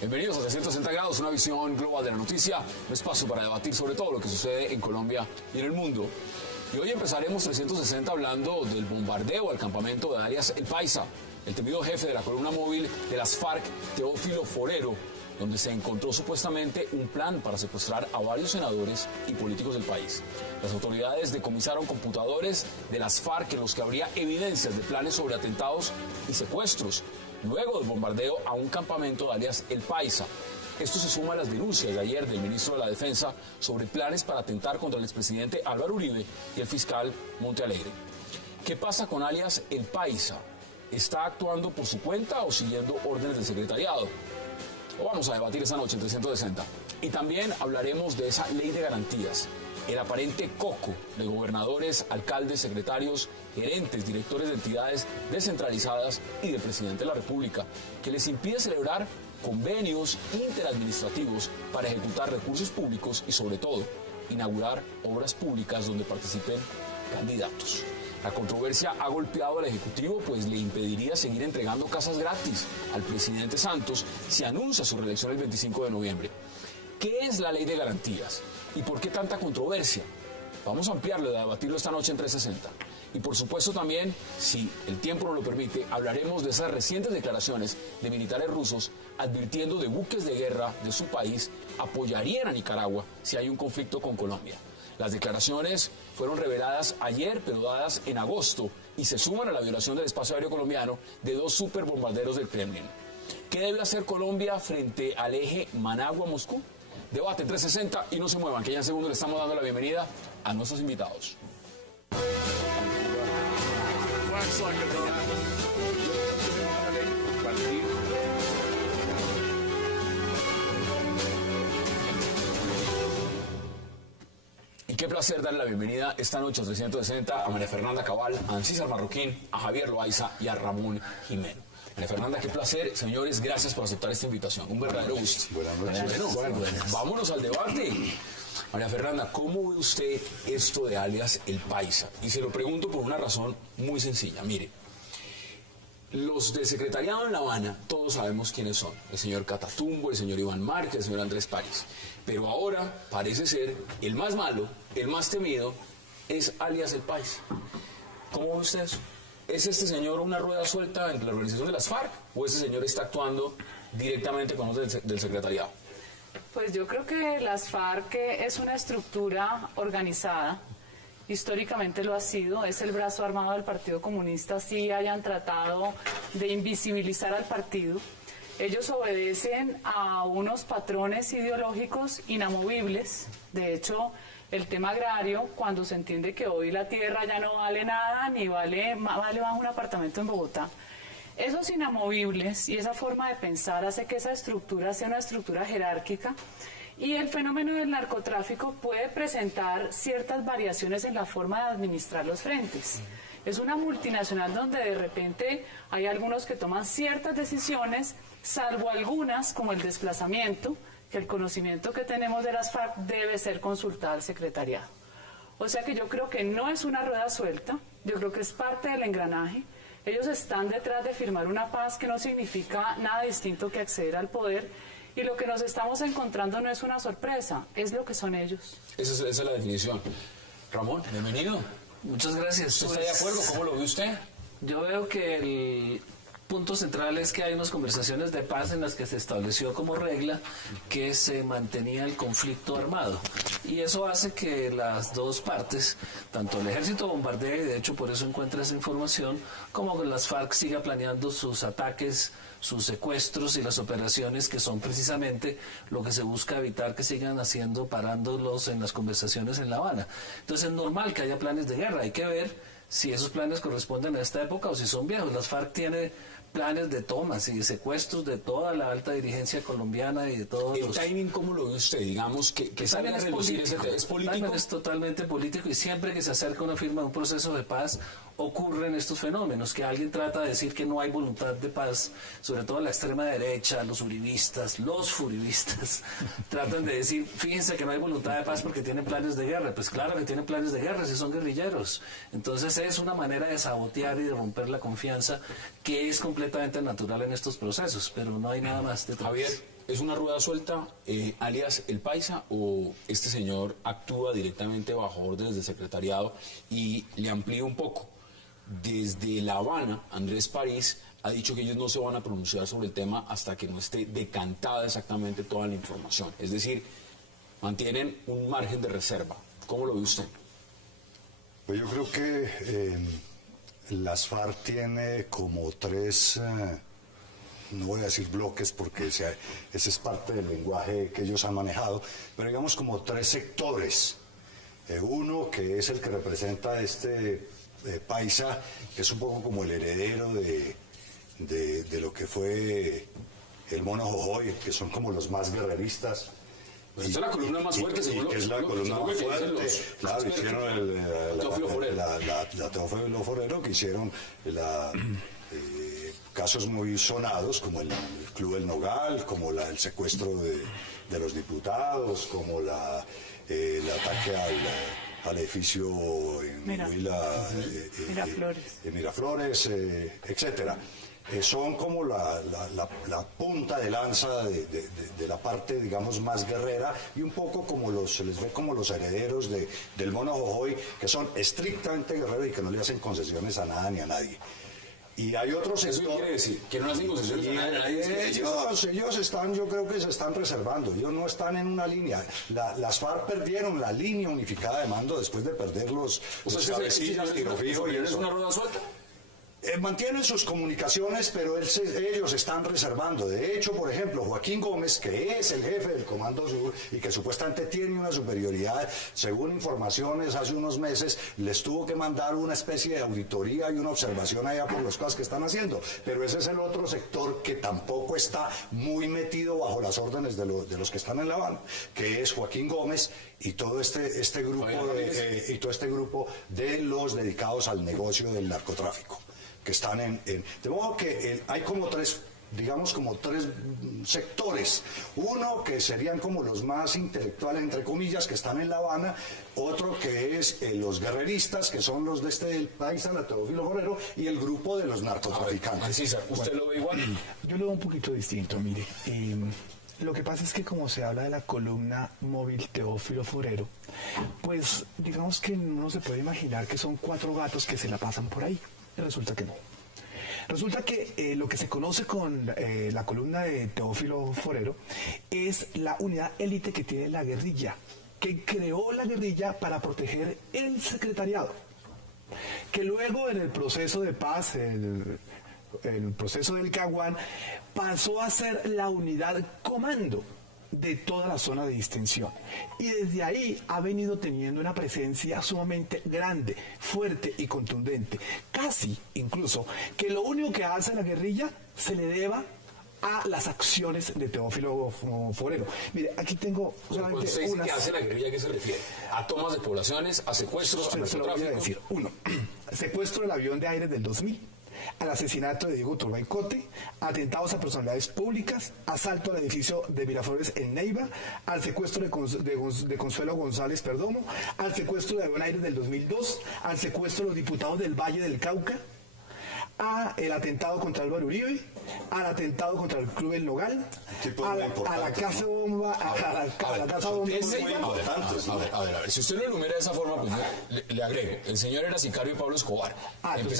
Bienvenidos a 360 grados, una visión global de la noticia, un espacio para debatir sobre todo lo que sucede en Colombia y en el mundo. Y hoy empezaremos 360 hablando del bombardeo al campamento de alias El Paisa, el temido jefe de la columna móvil de las FARC, Teófilo Forero, donde se encontró supuestamente un plan para secuestrar a varios senadores y políticos del país. Las autoridades decomisaron computadores de las FARC en los que habría evidencias de planes sobre atentados y secuestros, luego del bombardeo a un campamento alias El Paisa. Esto se suma a las denuncias de ayer del ministro de la Defensa sobre planes para atentar contra el expresidente Álvaro Uribe y el fiscal Montealegre. ¿Qué pasa con alias El Paisa? ¿Está actuando por su cuenta o siguiendo órdenes del secretariado? Lo vamos a debatir esta noche en 360. Y también hablaremos de esa ley de garantías, el aparente coco de gobernadores, alcaldes, secretarios, gerentes, directores de entidades descentralizadas y del presidente de la República, que les impide celebrar convenios interadministrativos para ejecutar recursos públicos y, sobre todo, inaugurar obras públicas donde participen candidatos. La controversia ha golpeado al Ejecutivo, pues le impediría seguir entregando casas gratis al presidente Santos si anuncia su reelección el 25 de noviembre. ¿Qué es la ley de garantías? ¿Y por qué tanta controversia? Vamos a ampliarlo y a debatirlo esta noche en 360. Y por supuesto también, si el tiempo nos lo permite, hablaremos de esas recientes declaraciones de militares rusos advirtiendo de buques de guerra de su país apoyarían a Nicaragua si hay un conflicto con Colombia. Las declaraciones fueron reveladas ayer, pero dadas en agosto, y se suman a la violación del espacio aéreo colombiano de dos superbombarderos del Kremlin. ¿Qué debe hacer Colombia frente al eje Managua-Moscú? Debate 360 y no se muevan, que ya en segundo le estamos dando la bienvenida a nuestros invitados. Y qué placer darle la bienvenida esta noche a 360 a María Fernanda Cabal, a Ancísar Marroquín, a Javier Loaiza y a Ramón Jimeno. María Fernanda, qué placer. Señores, gracias por aceptar esta invitación. Un verdadero gusto. Buenas. Vámonos al debate. María Fernanda, ¿cómo ve usted esto de alias El Paisa? Y se lo pregunto por una razón muy sencilla. Mire, los del secretariado en La Habana, todos sabemos quiénes son. El señor Catatumbo, el señor Iván Márquez, el señor Andrés París. Pero ahora parece ser el más malo, el más temido, es alias El Paisa. ¿Cómo ve usted eso? ¿Es este señor una rueda suelta en la organización de las FARC o este señor está actuando directamente con los del secretariado? Pues yo creo que las FARC es una estructura organizada, históricamente lo ha sido, es el brazo armado del Partido Comunista, sí hayan tratado de invisibilizar al partido. Ellos obedecen a unos patrones ideológicos inamovibles. De hecho, el tema agrario, cuando se entiende que hoy la tierra ya no vale nada, ni vale bajo un apartamento en Bogotá, esos inamovibles y esa forma de pensar hace que esa estructura sea una estructura jerárquica, y el fenómeno del narcotráfico puede presentar ciertas variaciones en la forma de administrar los frentes. Es una multinacional donde de repente hay algunos que toman ciertas decisiones, salvo algunas como el desplazamiento, que el conocimiento que tenemos de las FARC debe ser consultado al secretariado. O sea que yo creo que no es una rueda suelta, yo creo que es parte del engranaje. Ellos están detrás de firmar una paz que no significa nada distinto que acceder al poder, y lo que nos estamos encontrando no es una sorpresa, es lo que son ellos. Esa es la definición. Ramón, bienvenido. Muchas gracias. ¿Usted está de acuerdo? ¿Cómo lo ve usted? Yo veo que el punto central es que hay unas conversaciones de paz en las que se estableció como regla que se mantenía el conflicto armado, y eso hace que las dos partes, tanto el ejército bombardea, y de hecho por eso encuentra esa información, como que las FARC siga planeando sus ataques, sus secuestros y las operaciones que son precisamente lo que se busca evitar que sigan haciendo, parándolos en las conversaciones en La Habana. Entonces es normal que haya planes de guerra, hay que ver si esos planes corresponden a esta época o si son viejos. Las FARC tiene planes de tomas y de secuestros de toda la alta dirigencia colombiana y de todos ¿El timing cómo lo ve usted? Digamos que salga a relucir ese tema. ¿Es político? Es totalmente político, y siempre que se acerca una firma de un proceso de paz ocurren estos fenómenos, que alguien trata de decir que no hay voluntad de paz, sobre todo la extrema derecha, los uribistas, los furibistas, tratan de decir, fíjense que no hay voluntad de paz porque tienen planes de guerra. Pues claro que tienen planes de guerra si son guerrilleros. Entonces es una manera de sabotear y de romper la confianza que es completamente natural en estos procesos, pero no hay nada más detrás. Javier, ¿es una rueda suelta, alias el Paisa, o este señor actúa directamente bajo órdenes del secretariado? Y le amplío un poco. Desde La Habana, Andrés París ha dicho que ellos no se van a pronunciar sobre el tema hasta que no esté decantada exactamente toda la información. Es decir, mantienen un margen de reserva. ¿Cómo lo ve usted? Pues yo creo que las FARC tiene como tres, no voy a decir bloques porque ese es parte del lenguaje que ellos han manejado, pero digamos como tres sectores. Uno que es el que representa Paisa, que es un poco como el heredero de lo que fue el Mono Jojoy, que son como los más guerreristas. Pues esta es la columna más fuerte, seguro. Que es la columna más fuerte. Claro, hicieron la Teófilo Forero, que hicieron casos muy sonados, como el Club del Nogal, como el secuestro de los diputados, como el ataque al edificio en Miraflores, etcétera. Son como la punta de lanza de la parte, digamos, más guerrera, y un poco como se les ve como los herederos del Mono Jojoy, que son estrictamente guerreros y que no le hacen concesiones a nada ni a nadie. Y hay otro sector... ¿Eso quiere decir? ¿Que no hacen concesiones a nadie? Ellos están, yo creo que se están reservando, ellos no están en una línea. Las FARC perdieron la línea unificada de mando después de perder los cabecillas, tiro fijo y eso. ¿Es una rueda suelta? Mantienen sus comunicaciones, pero ellos están reservando. De hecho, por ejemplo, Joaquín Gómez, que es el jefe del Comando Sur y que supuestamente tiene una superioridad, según informaciones hace unos meses, les tuvo que mandar una especie de auditoría y una observación allá por las cosas que están haciendo. Pero ese es el otro sector que tampoco está muy metido bajo las órdenes de los que están en La Habana, que es Joaquín Gómez y todo este grupo de los dedicados al negocio del narcotráfico, que están de modo que hay como tres sectores. Uno que serían como los más intelectuales, entre comillas, que están en La Habana. Otro que es los guerreristas, que son los de el Paisa, la Teófilo Forero, y el grupo de los narcotraficantes. César, ¿usted lo ve igual? Yo lo veo un poquito distinto, mire. Lo que pasa es que como se habla de la columna móvil Teófilo Forero, pues digamos que uno se puede imaginar que son 4 gatos que se la pasan por ahí. Resulta que no. Resulta que lo que se conoce con la columna de Teófilo Forero es la unidad élite que tiene la guerrilla, que creó la guerrilla para proteger el secretariado, que luego en el proceso de paz, el proceso del Caguán, pasó a ser la unidad comando de toda la zona de distensión, y desde ahí ha venido teniendo una presencia sumamente grande, fuerte y contundente, casi incluso que lo único que hace la guerrilla se le deba a las acciones de Teófilo Forero. Mire, aquí tengo solamente usted dice que hace la guerrilla, ¿a qué se refiere? ¿A tomas de poblaciones, a secuestros, a narcotráfico? Se lo voy a decir. 1. Secuestro del avión de Aires del 2000. Al asesinato de Diego Turbay Cote, atentados a personalidades públicas, asalto al edificio de Miraflores en Neiva, al secuestro de Consuelo González Perdomo, al secuestro de Avión Aires del 2002, al secuestro de los diputados del Valle del Cauca, al atentado contra Álvaro Uribe, al atentado contra el Club del Nogal, a la casa bomba, a la casa bomba. A ver, si usted lo enumera de esa forma, pues le agrego, el señor era sicario de Pablo Escobar.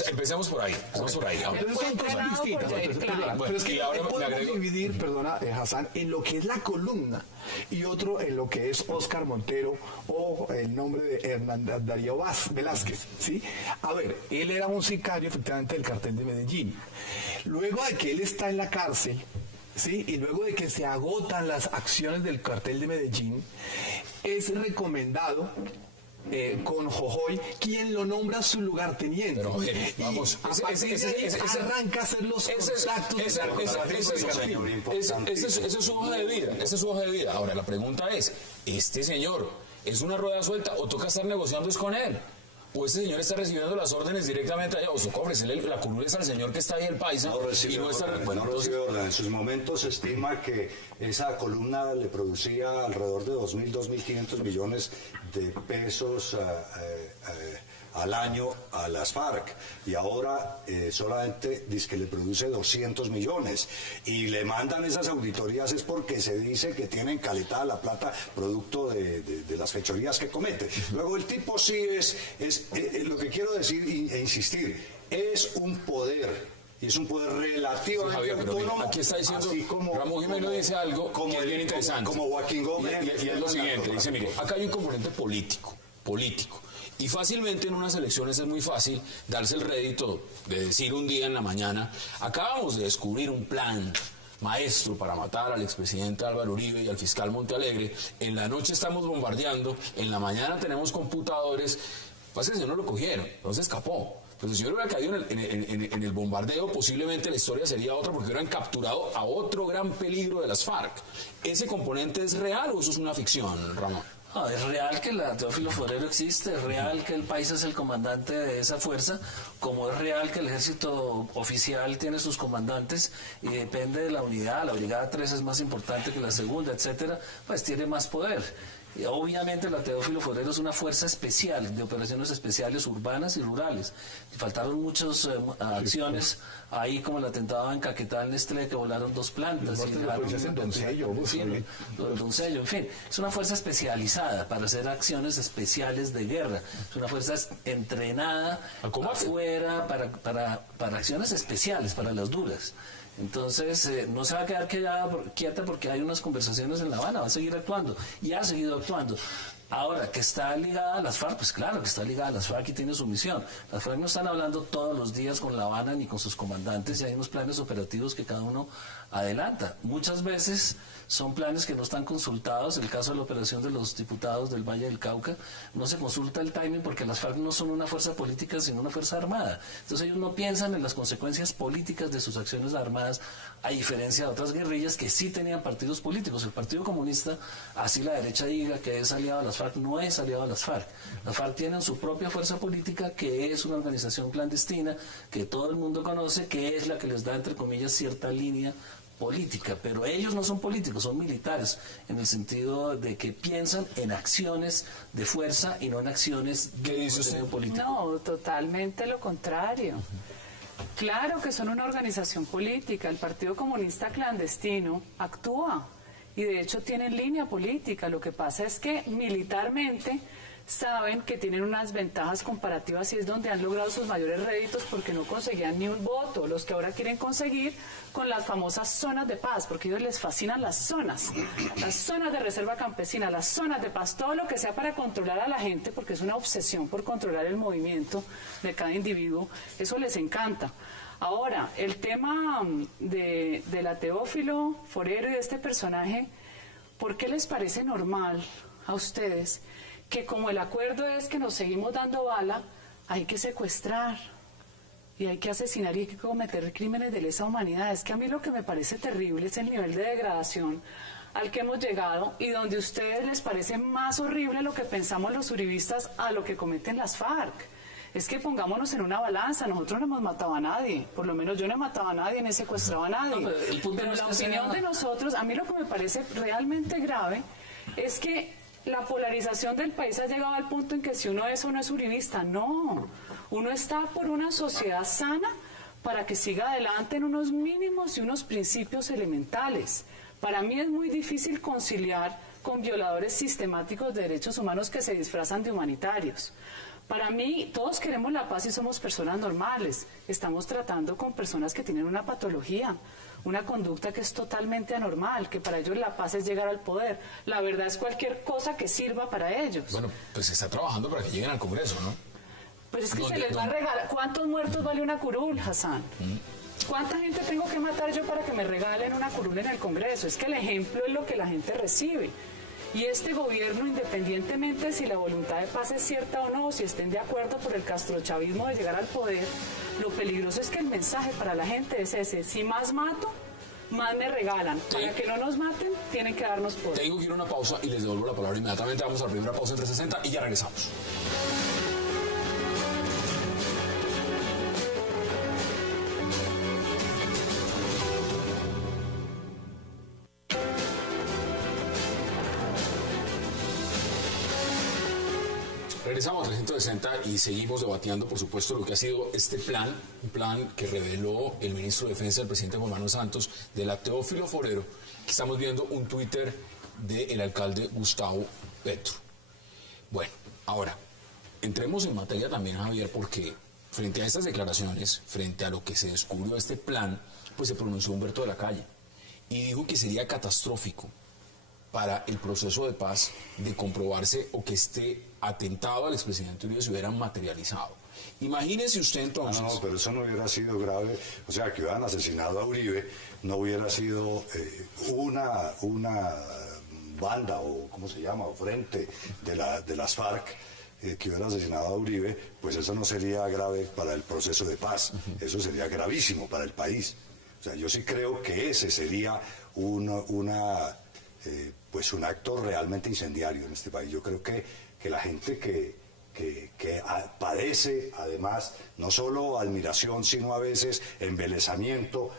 Empecemos por ahí. Entonces son cosas distintas. Pero es que podemos dividir, perdona, Hassan, en lo que es la columna y otro en lo que es Óscar Montero o el nombre de Hernán Darío Velázquez, ¿sí? A ver, él era un sicario efectivamente del cartel de Medellín. Luego de que él está en la cárcel, ¿sí? Y luego de que se agotan las acciones del cartel de Medellín, es recomendado con Jojoy, quien lo nombra su lugarteniente. Pero, vamos, arranca a hacer los contactos. Esa es su hoja de vida, esa es su hoja de vida. Ahora, la pregunta es, ¿este señor es una rueda suelta o toca estar negociando es con él? ¿O este señor está recibiendo las órdenes directamente allá? ¿O toca ofrecerle la curul al señor que está ahí el paisa? No recibe y no está... orden, Bueno, no recibe orden. En sus momentos se estima que esa columna le producía alrededor de 2.000, 2.500 millones de pesos al año a las FARC, y ahora solamente dice que le produce 200 millones, y le mandan esas auditorías es porque se dice que tienen caletada la plata producto de las fechorías que comete. Luego el tipo sí es lo que quiero decir e insistir, es un poder. Y es un poder relativamente Javier, pero autónomo. mira, aquí está diciendo, como, Ramón Jiménez dice algo que es bien interesante. Como Joaquín Gómez. Y es lo siguiente, dice, mire, acá hay un componente político. Y fácilmente en unas elecciones es muy fácil darse el rédito de decir un día en la mañana, acabamos de descubrir un plan maestro para matar al expresidente Álvaro Uribe y al fiscal Montealegre, en la noche estamos bombardeando, en la mañana tenemos computadores, pasa que el señor no lo cogieron, no se escapó. Pero si yo hubiera caído en el bombardeo, posiblemente la historia sería otra porque hubieran capturado a otro gran peligro de las FARC. ¿Ese componente es real o eso es una ficción, Ramón? No, es real que la Teófilo Forero existe, es real que el país es el comandante de esa fuerza, como es real que el ejército oficial tiene sus comandantes y depende de la unidad, la brigada 3 es más importante que la segunda, etcétera, pues tiene más poder. Y obviamente la Teófilo Forero es una fuerza especial de operaciones especiales urbanas y rurales. Y faltaron muchas acciones ahí, como el atentado en Caquetá, en Nestlé, que volaron 2 plantas. Doncello, en fin. Es una fuerza especializada para hacer acciones especiales de guerra. Es una fuerza entrenada afuera para acciones especiales, para las duras. Entonces, no se va a quedar quieta porque hay unas conversaciones en La Habana, va a seguir actuando y ha seguido actuando. Ahora, que está ligada a las FARC, pues claro que está ligada a las FARC y tiene su misión. Las FARC no están hablando todos los días con La Habana ni con sus comandantes, y hay unos planes operativos que cada uno adelanta. Muchas veces son planes que no están consultados. El caso de la operación de los diputados del Valle del Cauca, no se consulta el timing porque las FARC no son una fuerza política sino una fuerza armada. Entonces ellos no piensan en las consecuencias políticas de sus acciones armadas, a diferencia de otras guerrillas que sí tenían partidos políticos. El Partido Comunista, así la derecha diga que es aliado a las FARC, no es aliado a las FARC. Las FARC tienen su propia fuerza política, que es una organización clandestina que todo el mundo conoce, que es la que les da, entre comillas, cierta línea política, pero ellos no son políticos, son militares, en el sentido de que piensan en acciones de fuerza y no en acciones de contenido político. No, totalmente lo contrario. Claro que son una organización política. El Partido Comunista clandestino actúa y de hecho tienen línea política. Lo que pasa es que militarmente saben que tienen unas ventajas comparativas y es donde han logrado sus mayores réditos, porque no conseguían ni un voto, los que ahora quieren conseguir con las famosas zonas de paz, porque a ellos les fascinan las zonas de reserva campesina, las zonas de paz, todo lo que sea para controlar a la gente, porque es una obsesión por controlar el movimiento de cada individuo, eso les encanta. Ahora, el tema de la Teófilo Forero y de este personaje, ¿por qué les parece normal a ustedes que, como el acuerdo es que nos seguimos dando bala, hay que secuestrar y hay que asesinar y hay que cometer crímenes de lesa humanidad? Es que a mí lo que me parece terrible es el nivel de degradación al que hemos llegado, y donde a ustedes les parece más horrible lo que pensamos los uribistas a lo que cometen las FARC. Es que pongámonos en una balanza, nosotros no hemos matado a nadie, por lo menos yo no he matado a nadie, ni he secuestrado a nadie. No, pero la opinión de nosotros, a mí lo que me parece realmente grave es que la polarización del país ha llegado al punto en que si uno es o no es uribista, no. Uno está por una sociedad sana para que siga adelante en unos mínimos y unos principios elementales. Para mí es muy difícil conciliar con violadores sistemáticos de derechos humanos que se disfrazan de humanitarios. Para mí, todos queremos la paz y somos personas normales. Estamos tratando con personas que tienen una patología, una conducta que es totalmente anormal, que para ellos la paz es llegar al poder. La verdad es cualquier cosa que sirva para ellos. Bueno, pues se está trabajando para que lleguen al Congreso, ¿no? Pero es que se les va a regalar. ¿Cuántos muertos vale una curul, Hassan? ¿Cuánta gente tengo que matar yo para que me regalen una curul en el Congreso? Es que el ejemplo es lo que la gente recibe. Y este gobierno, independientemente de si la voluntad de paz es cierta o no, o si estén de acuerdo por el castrochavismo de llegar al poder, lo peligroso es que el mensaje para la gente es ese: si más mato, más me regalan. Para que no nos maten, tienen que darnos poder. Tengo que ir a una pausa y les devuelvo la palabra inmediatamente. Vamos a la primera pausa en 360 y ya regresamos. Regresamos a 360 y seguimos debatiendo, por supuesto, lo que ha sido este plan, un plan que reveló el ministro de Defensa, el presidente Juan Manuel Santos, de la Teófilo Forero. Aquí estamos viendo un Twitter del alcalde Gustavo Petro. Bueno, ahora, entremos en materia también, Javier, porque frente a estas declaraciones, frente a lo que se descubrió de este plan, pues se pronunció Humberto de la Calle y dijo que sería catastrófico para el proceso de paz de comprobarse o que este atentado al expresidente Uribe se hubiera materializado. Imagínese usted entonces... No, pero eso no hubiera sido grave. O sea, que hubieran asesinado a Uribe no hubiera sido una banda o, ¿cómo se llama?, o frente de las FARC que hubiera asesinado a Uribe, pues eso no sería grave para el proceso de paz. Eso sería gravísimo para el país. O sea, yo sí creo que ese sería pues un acto realmente incendiario en este país. Yo creo que la gente que padece, además, no solo admiración, sino a veces embelesamiento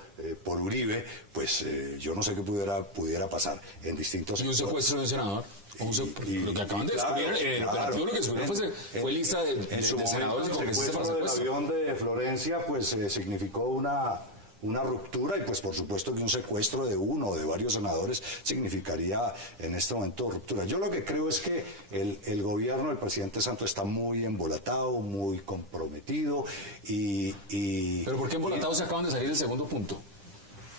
por Uribe, pues yo no sé qué pudiera pasar en distintos... ¿Y un secuestro de un senador? Lo que acaban de descubrir, lo que descubrieron fue lista de senadores y congresistas para secuestro. El avión de Florencia, pues significó una ruptura, y pues por supuesto que un secuestro de uno o de varios senadores significaría en este momento ruptura. Yo lo que creo es que el gobierno del presidente Santos está muy embolatado, muy comprometido ¿Pero por qué embolatados se acaban de salir del segundo punto?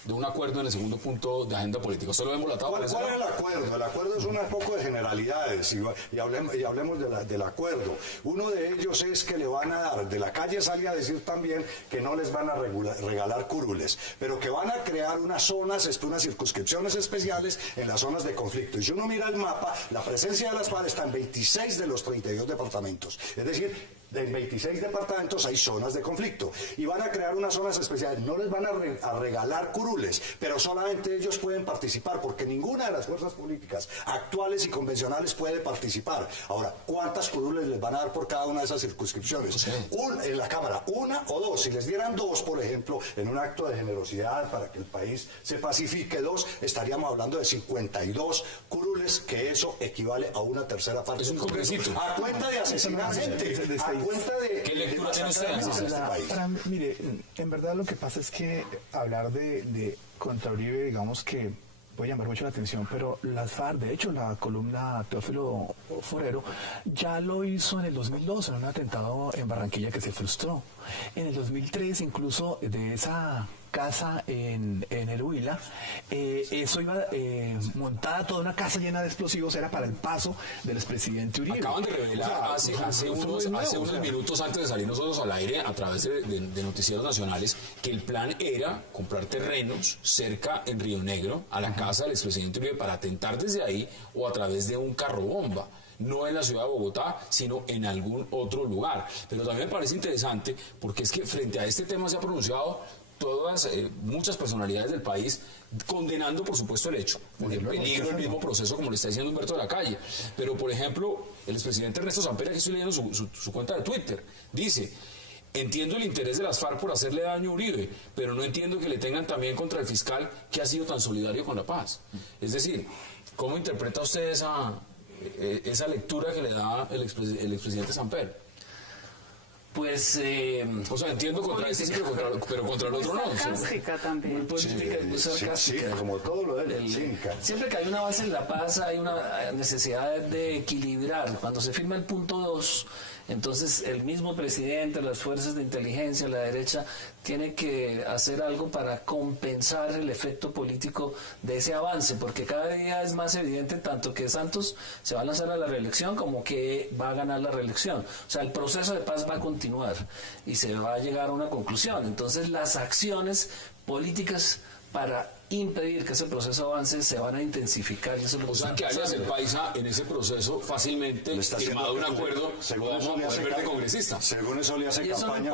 De un acuerdo en el segundo punto de agenda política. ¿Usted lo ve embolatado? ¿Cuál es el acuerdo? El acuerdo es un poco de generalidades y hablemos del acuerdo. Uno de ellos es que le van a dar, de la Calle sale a decir también que no les van a regalar curules, pero que van a crear unas zonas, unas circunscripciones especiales en las zonas de conflicto. Y si uno mira el mapa, la presencia de las FARC está en 26 de los 32 departamentos. Es decir, en 26 departamentos hay zonas de conflicto y van a crear unas zonas especiales. No les van a regalar curules, pero solamente ellos pueden participar, porque ninguna de las fuerzas políticas actuales y convencionales puede participar. Ahora, ¿cuántas curules les van a dar por cada una de esas circunscripciones? Sí. En la Cámara, una o dos. Si les dieran dos, por ejemplo, en un acto de generosidad para que el país se pacifique, dos, estaríamos hablando de 52 curules, que eso equivale a una tercera parte. Es un congresito. A cuenta de asesinar gente. ¿Qué lectura tiene usted? Mire, en verdad lo que pasa es que hablar de contra Uribe, digamos que puede llamar mucho la atención, pero las FARC, de hecho la columna Teófilo Forero ya lo hizo en el 2002 en un atentado en Barranquilla que se frustró. En el 2003 incluso de esa casa en el Huila, eso iba montada toda una casa llena de explosivos, era para el paso del expresidente Uribe. Acaban de revelar hace unos minutos antes de salir nosotros al aire a través de noticieros nacionales que el plan era comprar terrenos cerca en Río Negro a la casa del expresidente Uribe para atentar desde ahí o a través de un carro bomba. No en la ciudad de Bogotá, sino en algún otro lugar. Pero también me parece interesante porque es que frente a este tema se ha pronunciado muchas personalidades del país condenando, por supuesto, el hecho, el peligro del mismo proceso, como le está diciendo Humberto de la Calle. Pero, por ejemplo, el expresidente Ernesto Samper, aquí estoy leyendo su cuenta de Twitter, dice: entiendo el interés de las FARC por hacerle daño a Uribe, pero no entiendo que le tengan también contra el fiscal que ha sido tan solidario con la paz. Es decir, ¿cómo interpreta usted esa lectura que le da el expresidente Samper? Pues... o sea, entiendo contra este, pero contra el otro no. Sarcástica también. Muy política y muy sarcástica. Sí, como todo lo de cínica. Siempre que hay una base en la paz hay una necesidad de equilibrar. Cuando se firma el punto 2, entonces el mismo presidente, las fuerzas de inteligencia, la derecha, tiene que hacer algo para compensar el efecto político de ese avance, porque cada día es más evidente tanto que Santos se va a lanzar a la reelección como que va a ganar la reelección. O sea, el proceso de paz va a continuar y se va a llegar a una conclusión. Entonces las acciones políticas para impedir que ese proceso avance, se van a intensificar. Y eso es lo O sea, que Alias el Paisa en ese proceso fácilmente firmado un acuerdo, vamos a poder ver de congresista. Según eso le hace campaña.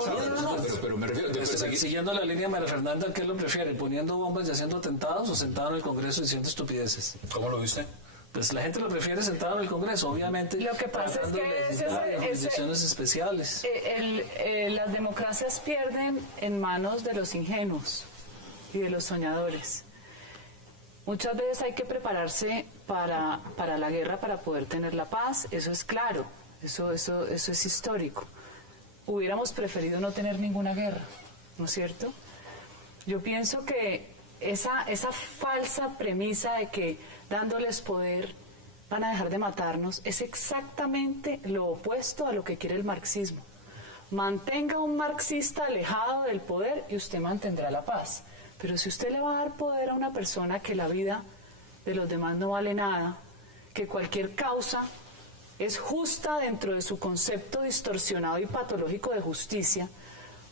Pero me refiero... Siguiendo la línea de María Fernanda, ¿qué lo prefiere? ¿Poniendo bombas y haciendo atentados o sentado en el Congreso diciendo estupideces? ¿Cómo lo viste? Pues la gente lo prefiere sentado en el Congreso, obviamente. Lo que pasa es que condiciones especiales. Las democracias pierden en manos de los ingenuos y de los soñadores. Muchas veces hay que prepararse para la guerra para poder tener la paz, eso es claro, eso es histórico. Hubiéramos preferido no tener ninguna guerra, ¿no es cierto? Yo pienso que esa falsa premisa de que dándoles poder van a dejar de matarnos es exactamente lo opuesto a lo que quiere el marxismo. Mantenga un marxista alejado del poder y usted mantendrá la paz. Pero si usted le va a dar poder a una persona que la vida de los demás no vale nada, que cualquier causa es justa dentro de su concepto distorsionado y patológico de justicia,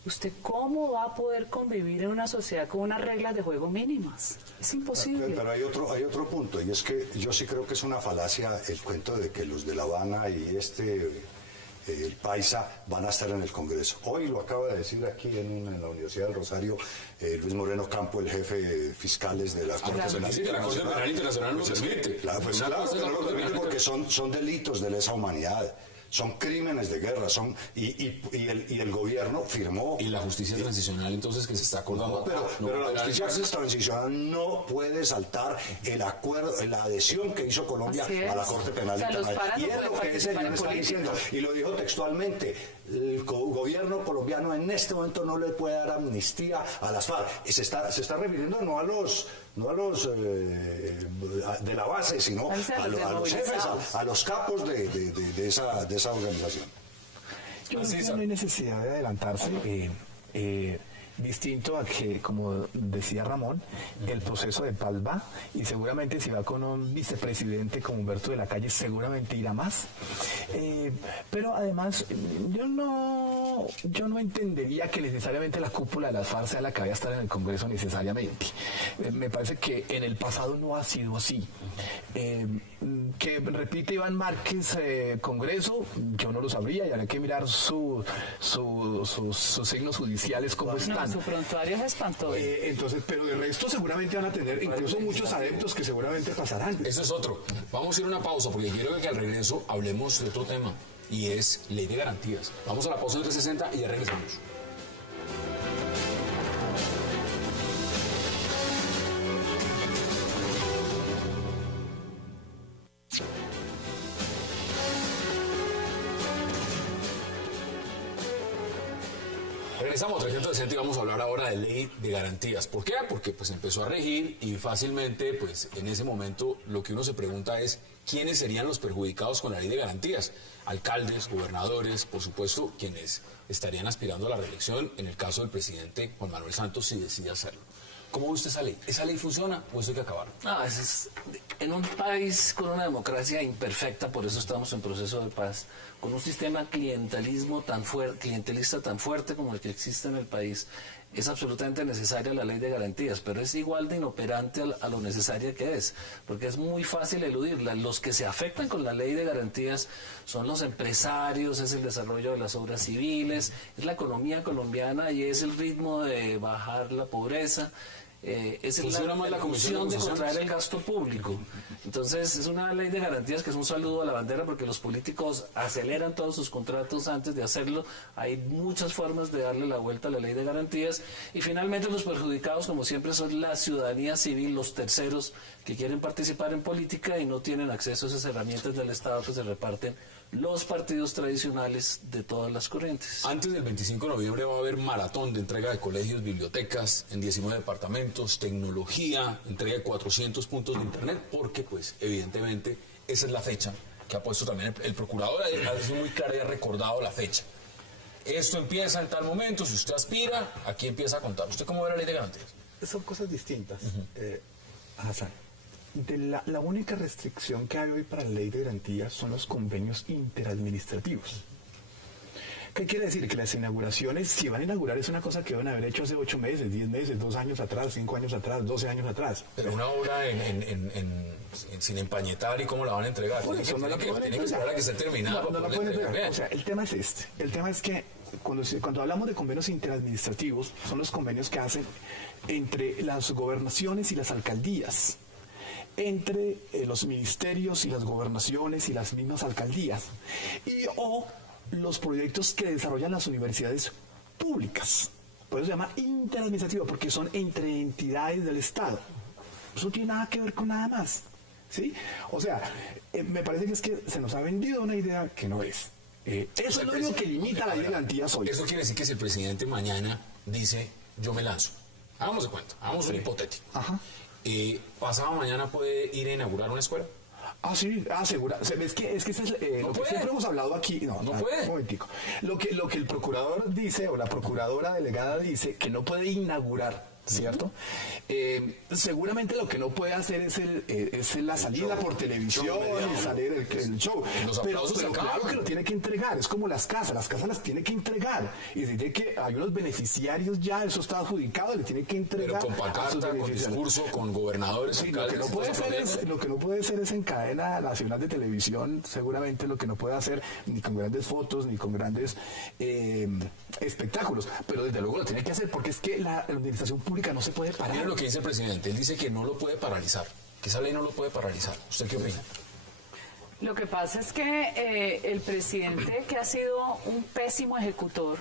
¿usted cómo va a poder convivir en una sociedad con unas reglas de juego mínimas? Es imposible. Pero hay otro punto, y es que yo sí creo que es una falacia el cuento de que los de La Habana y el Paisa van a estar en el Congreso. Hoy lo acaba de decir aquí en la Universidad del Rosario Luis Moreno Campo, el jefe de fiscales de la Corte Penal Internacional. La Corte Penal Internacional no permite. Claro, que no lo permite porque son delitos de lesa humanidad. Son crímenes de guerra, y el gobierno firmó. Y la justicia transicional, entonces, que se está acordando. Pero la justicia transicional no puede saltar el acuerdo, la adhesión que hizo Colombia a la Corte Penal Internacional. Y es lo que ese señor está diciendo. Y lo dijo textualmente: el gobierno colombiano en este momento no le puede dar amnistía a las FARC. Y se está refiriendo no a los de la base, sino a los jefes, a los capos de esa organización. Yo creo que no hay necesidad de adelantarse. Distinto a que, como decía Ramón, el proceso de paz va, y seguramente si va con un vicepresidente como Humberto de la Calle, seguramente irá más. Pero además, yo no entendería que necesariamente la cúpula de las FARC sea la que vaya a estar en el Congreso necesariamente. Me parece que en el pasado no ha sido así. Que repite Iván Márquez Congreso, yo no lo sabría, y habría que mirar sus signos judiciales como están. Su prontuario es espantoso. Entonces, pero de resto seguramente van a tener incluso muchos adeptos que seguramente pasarán. Eso es otro. Vamos a ir a una pausa porque quiero que al regreso hablemos de otro tema, y es ley de garantías. Vamos a la pausa en 360 y ya regresamos. Regresamos a 360 y vamos a hablar ahora de ley de garantías. ¿Por qué? Porque pues empezó a regir y fácilmente pues en ese momento lo que uno se pregunta es ¿quiénes serían los perjudicados con la ley de garantías? Alcaldes, gobernadores, por supuesto, quienes estarían aspirando a la reelección en el caso del presidente Juan Manuel Santos si decide hacerlo. ¿Cómo ve usted esa ley? ¿Esa ley funciona o eso hay que acabar? No, en un país con una democracia imperfecta, por eso estamos en proceso de paz, con un sistema clientelista tan fuerte como el que existe en el país, es absolutamente necesaria la ley de garantías, pero es igual de inoperante a lo necesaria que es, porque es muy fácil eludirla. Los que se afectan con la ley de garantías son los empresarios, es el desarrollo de las obras civiles, es la economía colombiana y es el ritmo de bajar la pobreza. Es la comisión de contraer el gasto público. Entonces es una ley de garantías que es un saludo a la bandera, porque los políticos aceleran todos sus contratos antes de hacerlo. Hay muchas formas de darle la vuelta a la ley de garantías, y finalmente los perjudicados, como siempre, son la ciudadanía civil, los terceros que quieren participar en política y no tienen acceso a esas herramientas del Estado que se reparten los partidos tradicionales de todas las corrientes. Antes del 25 de noviembre va a haber maratón de entrega de colegios, bibliotecas en 19 departamentos, tecnología, entrega de 400 puntos de internet, porque pues evidentemente esa es la fecha que ha puesto también el procurador, ha sido muy clara y ha recordado la fecha. Esto empieza en tal momento, si usted aspira, aquí empieza a contar. ¿Usted cómo ve la ley de garantías? Son cosas distintas. Hassan, la única restricción que hay hoy para la ley de garantías son los convenios interadministrativos. ¿Qué quiere decir? Que las inauguraciones, si van a inaugurar, es una cosa que van a haber hecho hace 8 meses, 10 meses, 2 años atrás, 5 años atrás, 12 años atrás. Pero una obra sin empañetar, ¿y cómo la van a entregar? Por eso Tienen que esperar a que esté terminada. No la pueden entregar. O sea, el tema es este. El tema es que cuando hablamos de convenios interadministrativos, son los convenios que hacen entre las gobernaciones y las alcaldías, entre los ministerios y las gobernaciones y las mismas alcaldías, o los proyectos que desarrollan las universidades públicas. Por eso se llama interadministrativo, porque son entre entidades del Estado. Eso no tiene nada que ver con nada más, ¿sí? O sea, me parece que es que se nos ha vendido una idea que no es. Eso es lo único que limita la ley de garantías hoy. Eso quiere decir que si el presidente mañana dice, yo me lanzo, hagamos de cuenta, hagamos un hipotético. Ajá. ¿Pasado mañana puede ir a inaugurar una escuela? Ah, sí, segura. Es que ese es lo que siempre hemos hablado aquí. No puede. Un momentico. Lo que el procurador dice, o la procuradora delegada dice, que no puede inaugurar, ¿cierto? Seguramente lo que no puede hacer es la salida por televisión y salir el show. Pero claro que lo tiene que entregar. Es como las casas las tiene que entregar. Y dice que hay unos beneficiarios ya, eso está adjudicado, le tiene que entregar. Pero con pancarta, con discurso, con gobernadores. Sí, lo que no puede ser es en cadena nacional de televisión, seguramente lo que no puede hacer, ni con grandes fotos, ni con grandes espectáculos. Pero desde luego lo tiene que hacer, porque es que la administración pública no se puede parar. Mira lo que dice el presidente, él dice que no lo puede paralizar, que esa ley no lo puede paralizar. ¿Usted qué opina? Lo que pasa es que el presidente, que ha sido un pésimo ejecutor,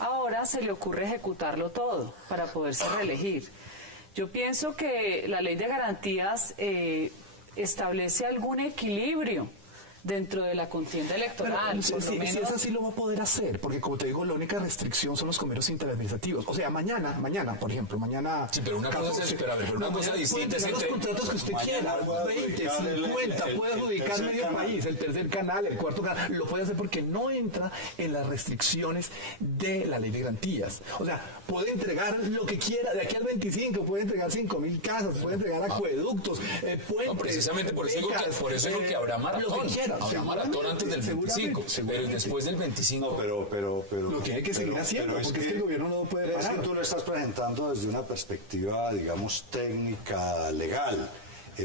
ahora se le ocurre ejecutarlo todo para poderse reelegir. Yo pienso que la ley de garantías establece algún equilibrio dentro de la contienda electoral. Pero, si es así, lo va a poder hacer, porque como te digo, la única restricción son los convenios interadministrativos. O sea, mañana, por ejemplo, mañana... Sí, pero una cosa es, pero una cosa distinta es los contratos que usted quiera, 20, 50, puede adjudicar medio país, el tercer canal, el cuarto canal, lo puede hacer porque no entra en las restricciones de la ley de garantías. O sea, puede entregar lo que quiera, de aquí al 25, puede entregar 5.000 casas, puede entregar acueductos, puentes... No, precisamente por eso digo que habrá maratón. Habrá maratón antes del 25, pero después del 25... No, pero lo tiene que seguir haciendo, porque es que el gobierno no puede parar. Es que tú lo estás presentando desde una perspectiva, digamos, técnica, legal,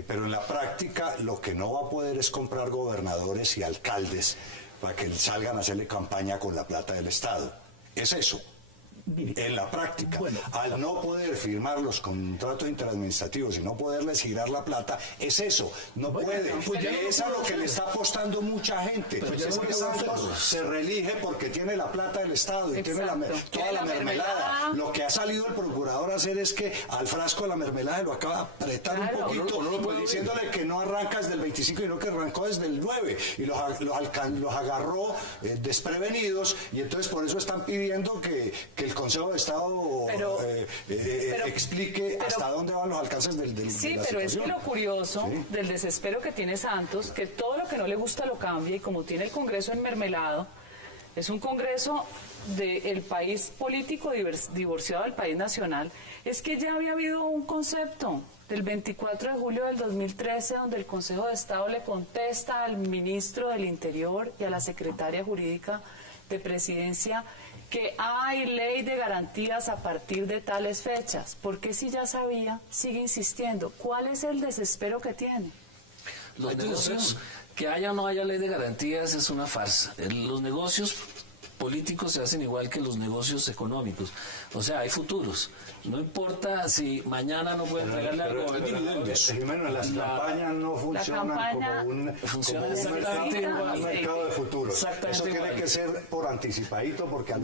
pero en la práctica lo que no va a poder es comprar gobernadores y alcaldes para que salgan a hacerle campaña con la plata del Estado. Es eso. En la práctica, al no poder firmar los contratos interadministrativos y no poderles girar la plata, es eso, no puede. Es a lo que le está apostando mucha gente. Santos se reelige porque tiene la plata del Estado y tiene toda la mermelada. Lo que ha salido el procurador a hacer es que al frasco de la mermelada lo acaba de apretar un poquito, diciéndole que no arranca desde el 25, sino que arrancó desde el 9 y los agarró desprevenidos, y entonces por eso están pidiendo que el Consejo de Estado explique hasta dónde van los alcances del Sí, pero es que lo curioso del desespero que tiene Santos, que todo lo que no le gusta lo cambia, y como tiene el Congreso enmermelado, es un Congreso del país político divorciado del país nacional, es que ya había habido un concepto del 24 de julio del 2013, donde el Consejo de Estado le contesta al ministro del Interior y a la secretaria jurídica de Presidencia que hay ley de garantías a partir de tales fechas. ¿Por qué, si ya sabía, sigue insistiendo? ¿Cuál es el desespero que tiene? Los negocios, que haya o no haya ley de garantías, es una farsa. Los negocios políticos se hacen igual que los negocios económicos. O sea, hay futuros. No importa si mañana no pueden entregarle algo. Jimeno, las campañas no funcionan como un mercado de futuros. Eso tiene que ser por anticipadito, porque a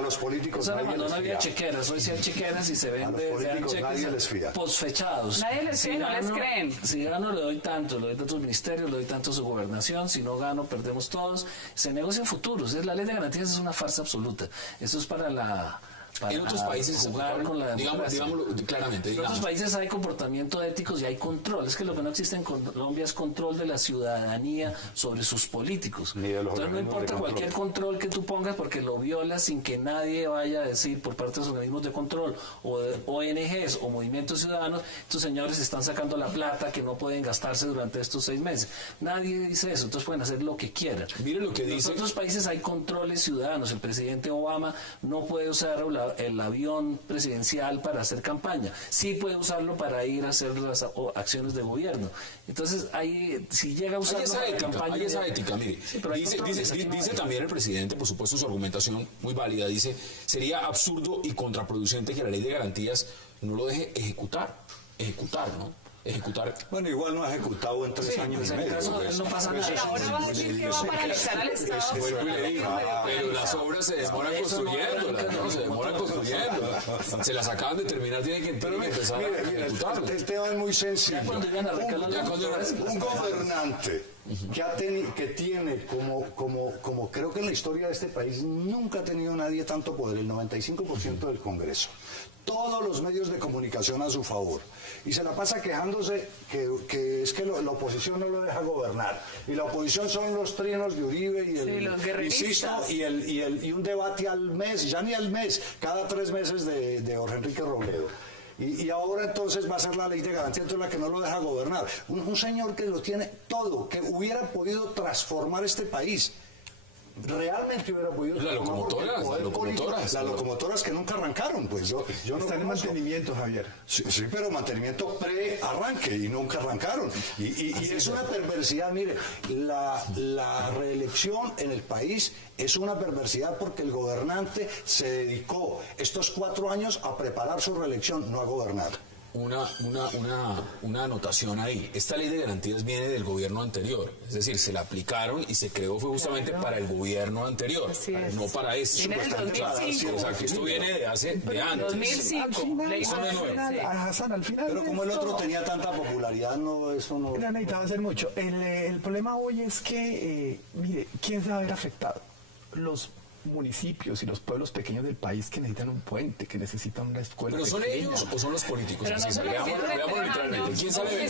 los políticos no había chequeras. Hoy sí hay chequeras y se vende cheques posfechados. Nadie les cree, no les creen. Si gano, le doy tanto, le doy tantos ministerios, le doy tanto a su gobernación. Si no gano, perdemos todos. Se negocian futuros. La ley de garantías es una farsa absoluta. Eso es para en otros países jugar con la democracia. digámoslo claramente. En otros países hay comportamiento éticos y hay control. Es que lo que no existe en Colombia es control de la ciudadanía sobre sus políticos. Entonces no importa cualquier control que tú pongas porque lo violas sin que nadie vaya a decir por parte de los organismos de control o de ONGs o movimientos ciudadanos, estos señores están sacando la plata que no pueden gastarse durante estos 6 meses. Nadie dice eso, entonces pueden hacer lo que quieran. Mire lo que dice. En otros países hay controles ciudadanos. El presidente Obama no puede usar el avión presidencial para hacer campaña. Sí puede usarlo para ir a hacer las acciones de gobierno. Entonces, ahí, si llega a usarlo para campaña... Hay esa ética, mire. Sí, dice también el presidente, por supuesto, su argumentación muy válida, dice, sería absurdo y contraproducente que la ley de garantías no lo deje ejecutar, ¿no? Ejecutar. Bueno, igual no ha ejecutado en 3 años y medio. No pasa nada. Ahora va a decir que va a paralizar al Estado. Pero las obras se demoran construyéndolas, ¿no? Se demoran construyéndolas. Se las acaban de terminar, tienen que empezar a ejecutarlas. El tema es muy sencillo. Un gobernante que tiene como creo que en la historia de este país nunca ha tenido nadie tanto poder, el 95% del Congreso, todos los medios de comunicación a su favor, y se la pasa quejándose que es que la oposición no lo deja gobernar, y la oposición son los trinos de Uribe y los guerreristas, y un debate al mes, ya ni al mes, cada 3 meses de Jorge Enrique Robledo. Y ahora entonces va a ser la ley de garantía, entonces la que no lo deja gobernar. Un señor que lo tiene todo, que hubiera podido transformar este país. Realmente hubiera podido las locomotoras que nunca arrancaron, pues yo no están en mantenimiento, Javier. Sí, pero mantenimiento pre-arranque y nunca arrancaron. Y es una perversidad, mire, la reelección en el país es una perversidad porque el gobernante se dedicó estos 4 años a preparar su reelección, no a gobernar. Una anotación ahí. Esta ley de garantías viene del gobierno anterior, es decir, se la aplicaron y se creó fue justamente para el gobierno anterior, no para este. Viene del 2005. O sea, que esto viene de antes. 2005. Al final pero como el otro tenía tanta popularidad, eso no necesitaba hacer mucho. El problema hoy es que, mire, ¿quién se va a ver afectado? Los municipios y los pueblos pequeños del país que necesitan un puente, que necesitan una escuela. ¿Pero son pequeña. ellos o son los políticos? Veámoslo literalmente.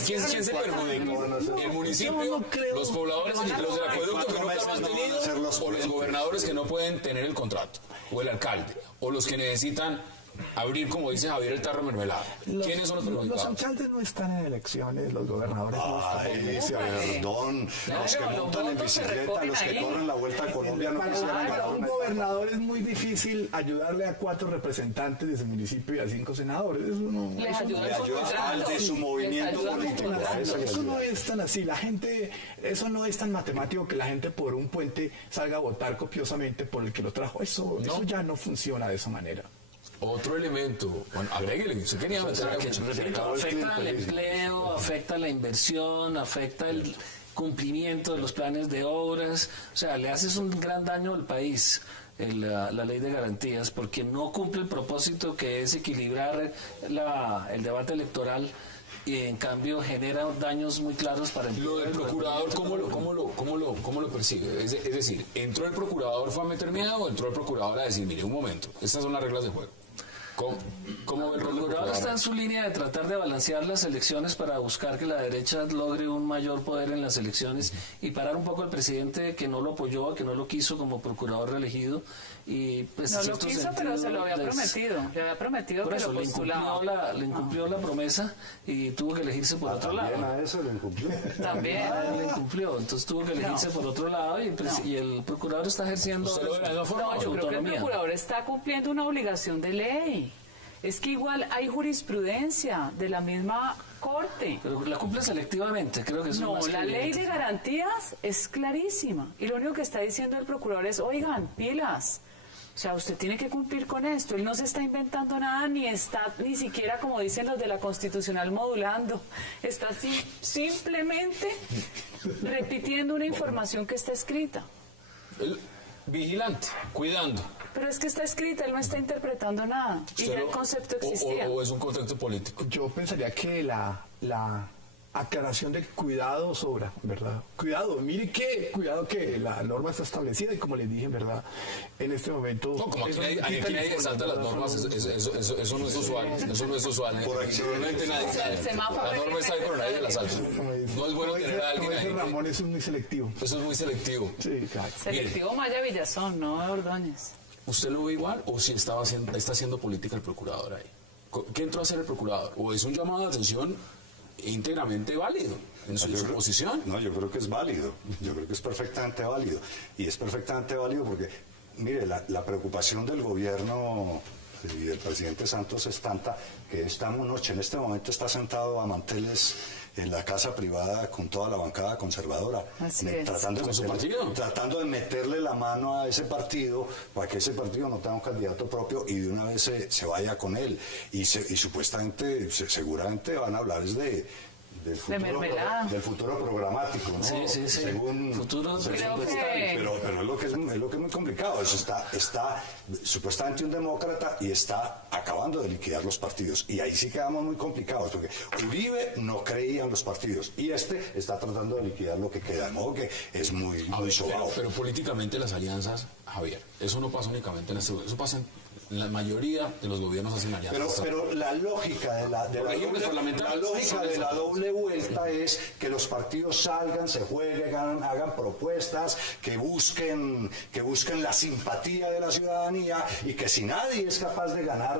¿Quién se perjudica? ¿El municipio? ¿Los pobladores, los del acueducto que nunca han mantenido? ¿O los gobernadores que no pueden tener el contrato? ¿O el alcalde? ¿O los que necesitan abrir, como dice Javier, el tarro de mermelada? ¿Quiénes son los perjudicados? Los alcaldes no están en elecciones, los gobernadores no están en elecciones. Perdón, los que montan en bicicleta, los que corren la Vuelta a Colombia no quisieran Para un gobernador es muy difícil ayudarle a 4 representantes de su municipio y a 5 senadores. Eso no, les ayuda al de su movimiento político. Eso no es tan así. La gente, eso no es tan matemático que la gente por un puente salga a votar copiosamente por el que lo trajo. Eso ya no funciona de esa manera. Otro elemento, bueno, agréguele, usted quería meter afecta al empleo, afecta la inversión, afecta el cumplimiento de los planes de obras, o sea, le haces un gran daño al país la ley de garantías porque no cumple el propósito que es equilibrar el debate electoral y en cambio genera daños muy claros para el lo del procurador. ¿Cómo lo persigue? Es decir, ¿entró el procurador fue a meter miedo o entró el procurador a decir, mire, un momento, estas son las reglas de juego? ¿Cómo el procurador está en su línea de tratar de balancear las elecciones para buscar que la derecha logre un mayor poder en las elecciones y parar un poco al presidente que no lo apoyó, que no lo quiso como procurador reelegido? Y pues no lo quiso, pero se lo había prometido. Le había prometido que lo postulaba. Le incumplió la promesa y tuvo que elegirse por otro lado. También a eso le incumplió. También. Le incumplió, entonces tuvo que elegirse por otro lado y el procurador está ejerciendo yo creo que el procurador está cumpliendo una obligación de ley. Es que igual hay jurisprudencia de la misma Corte. Pero la cumple selectivamente, creo que eso no, es más la ley de garantías es clarísima. Y lo único que está diciendo el procurador es, oigan, pilas. O sea, usted tiene que cumplir con esto. Él no se está inventando nada, ni siquiera, como dicen los de la Constitucional, modulando. Está simplemente repitiendo una información que está escrita. El vigilante, cuidando. Pero es que está escrita, él no está interpretando nada. Y ya el concepto existía. ¿O es un concepto político? Yo pensaría que la aclaración de cuidado sobra, ¿verdad? Cuidado, mire cuidado que la norma está establecida y como les dije, ¿verdad? En este momento... No, como aquí nadie salta las normas, eso no es usual, eso no es usual. Normalmente nadie sabe. La norma está ahí, pero nadie la salta. No es bueno tener a alguien ahí. Ramón, eso es muy selectivo. Eso es muy selectivo. Sí, claro. Selectivo Maya Villazón, no Ordóñez. ¿Usted lo ve igual o si está haciendo política el procurador ahí? ¿Qué entró a hacer el procurador? ¿O es un llamado de atención íntegramente válido en su posición? No, yo creo que es válido. Yo creo que es perfectamente válido. Y es perfectamente válido porque, mire, la preocupación del gobierno y del presidente Santos es tanta que esta noche, en este momento, está sentado a manteles en la casa privada con toda la bancada conservadora, tratando de meterle la mano a ese partido para que ese partido no tenga un candidato propio y de una vez se vaya con él. Y supuestamente, seguramente van a hablar del futuro programático, ¿no? Sí. Según futuro pero es lo que es muy complicado. Eso está supuestamente un demócrata y está acabando de liquidar los partidos. Y ahí sí quedamos muy complicados, porque Uribe no creía en los partidos y está tratando de liquidar lo que queda, de modo que es muy sobao. Pero políticamente las alianzas, Javier, eso no pasa únicamente en este gobierno, eso pasa en la mayoría de los gobiernos hacen alianzas. Pero la lógica de la doble vuelta es que los partidos salgan, se jueguen, hagan propuestas, que busquen la simpatía de la ciudadanía y que si nadie es capaz de ganar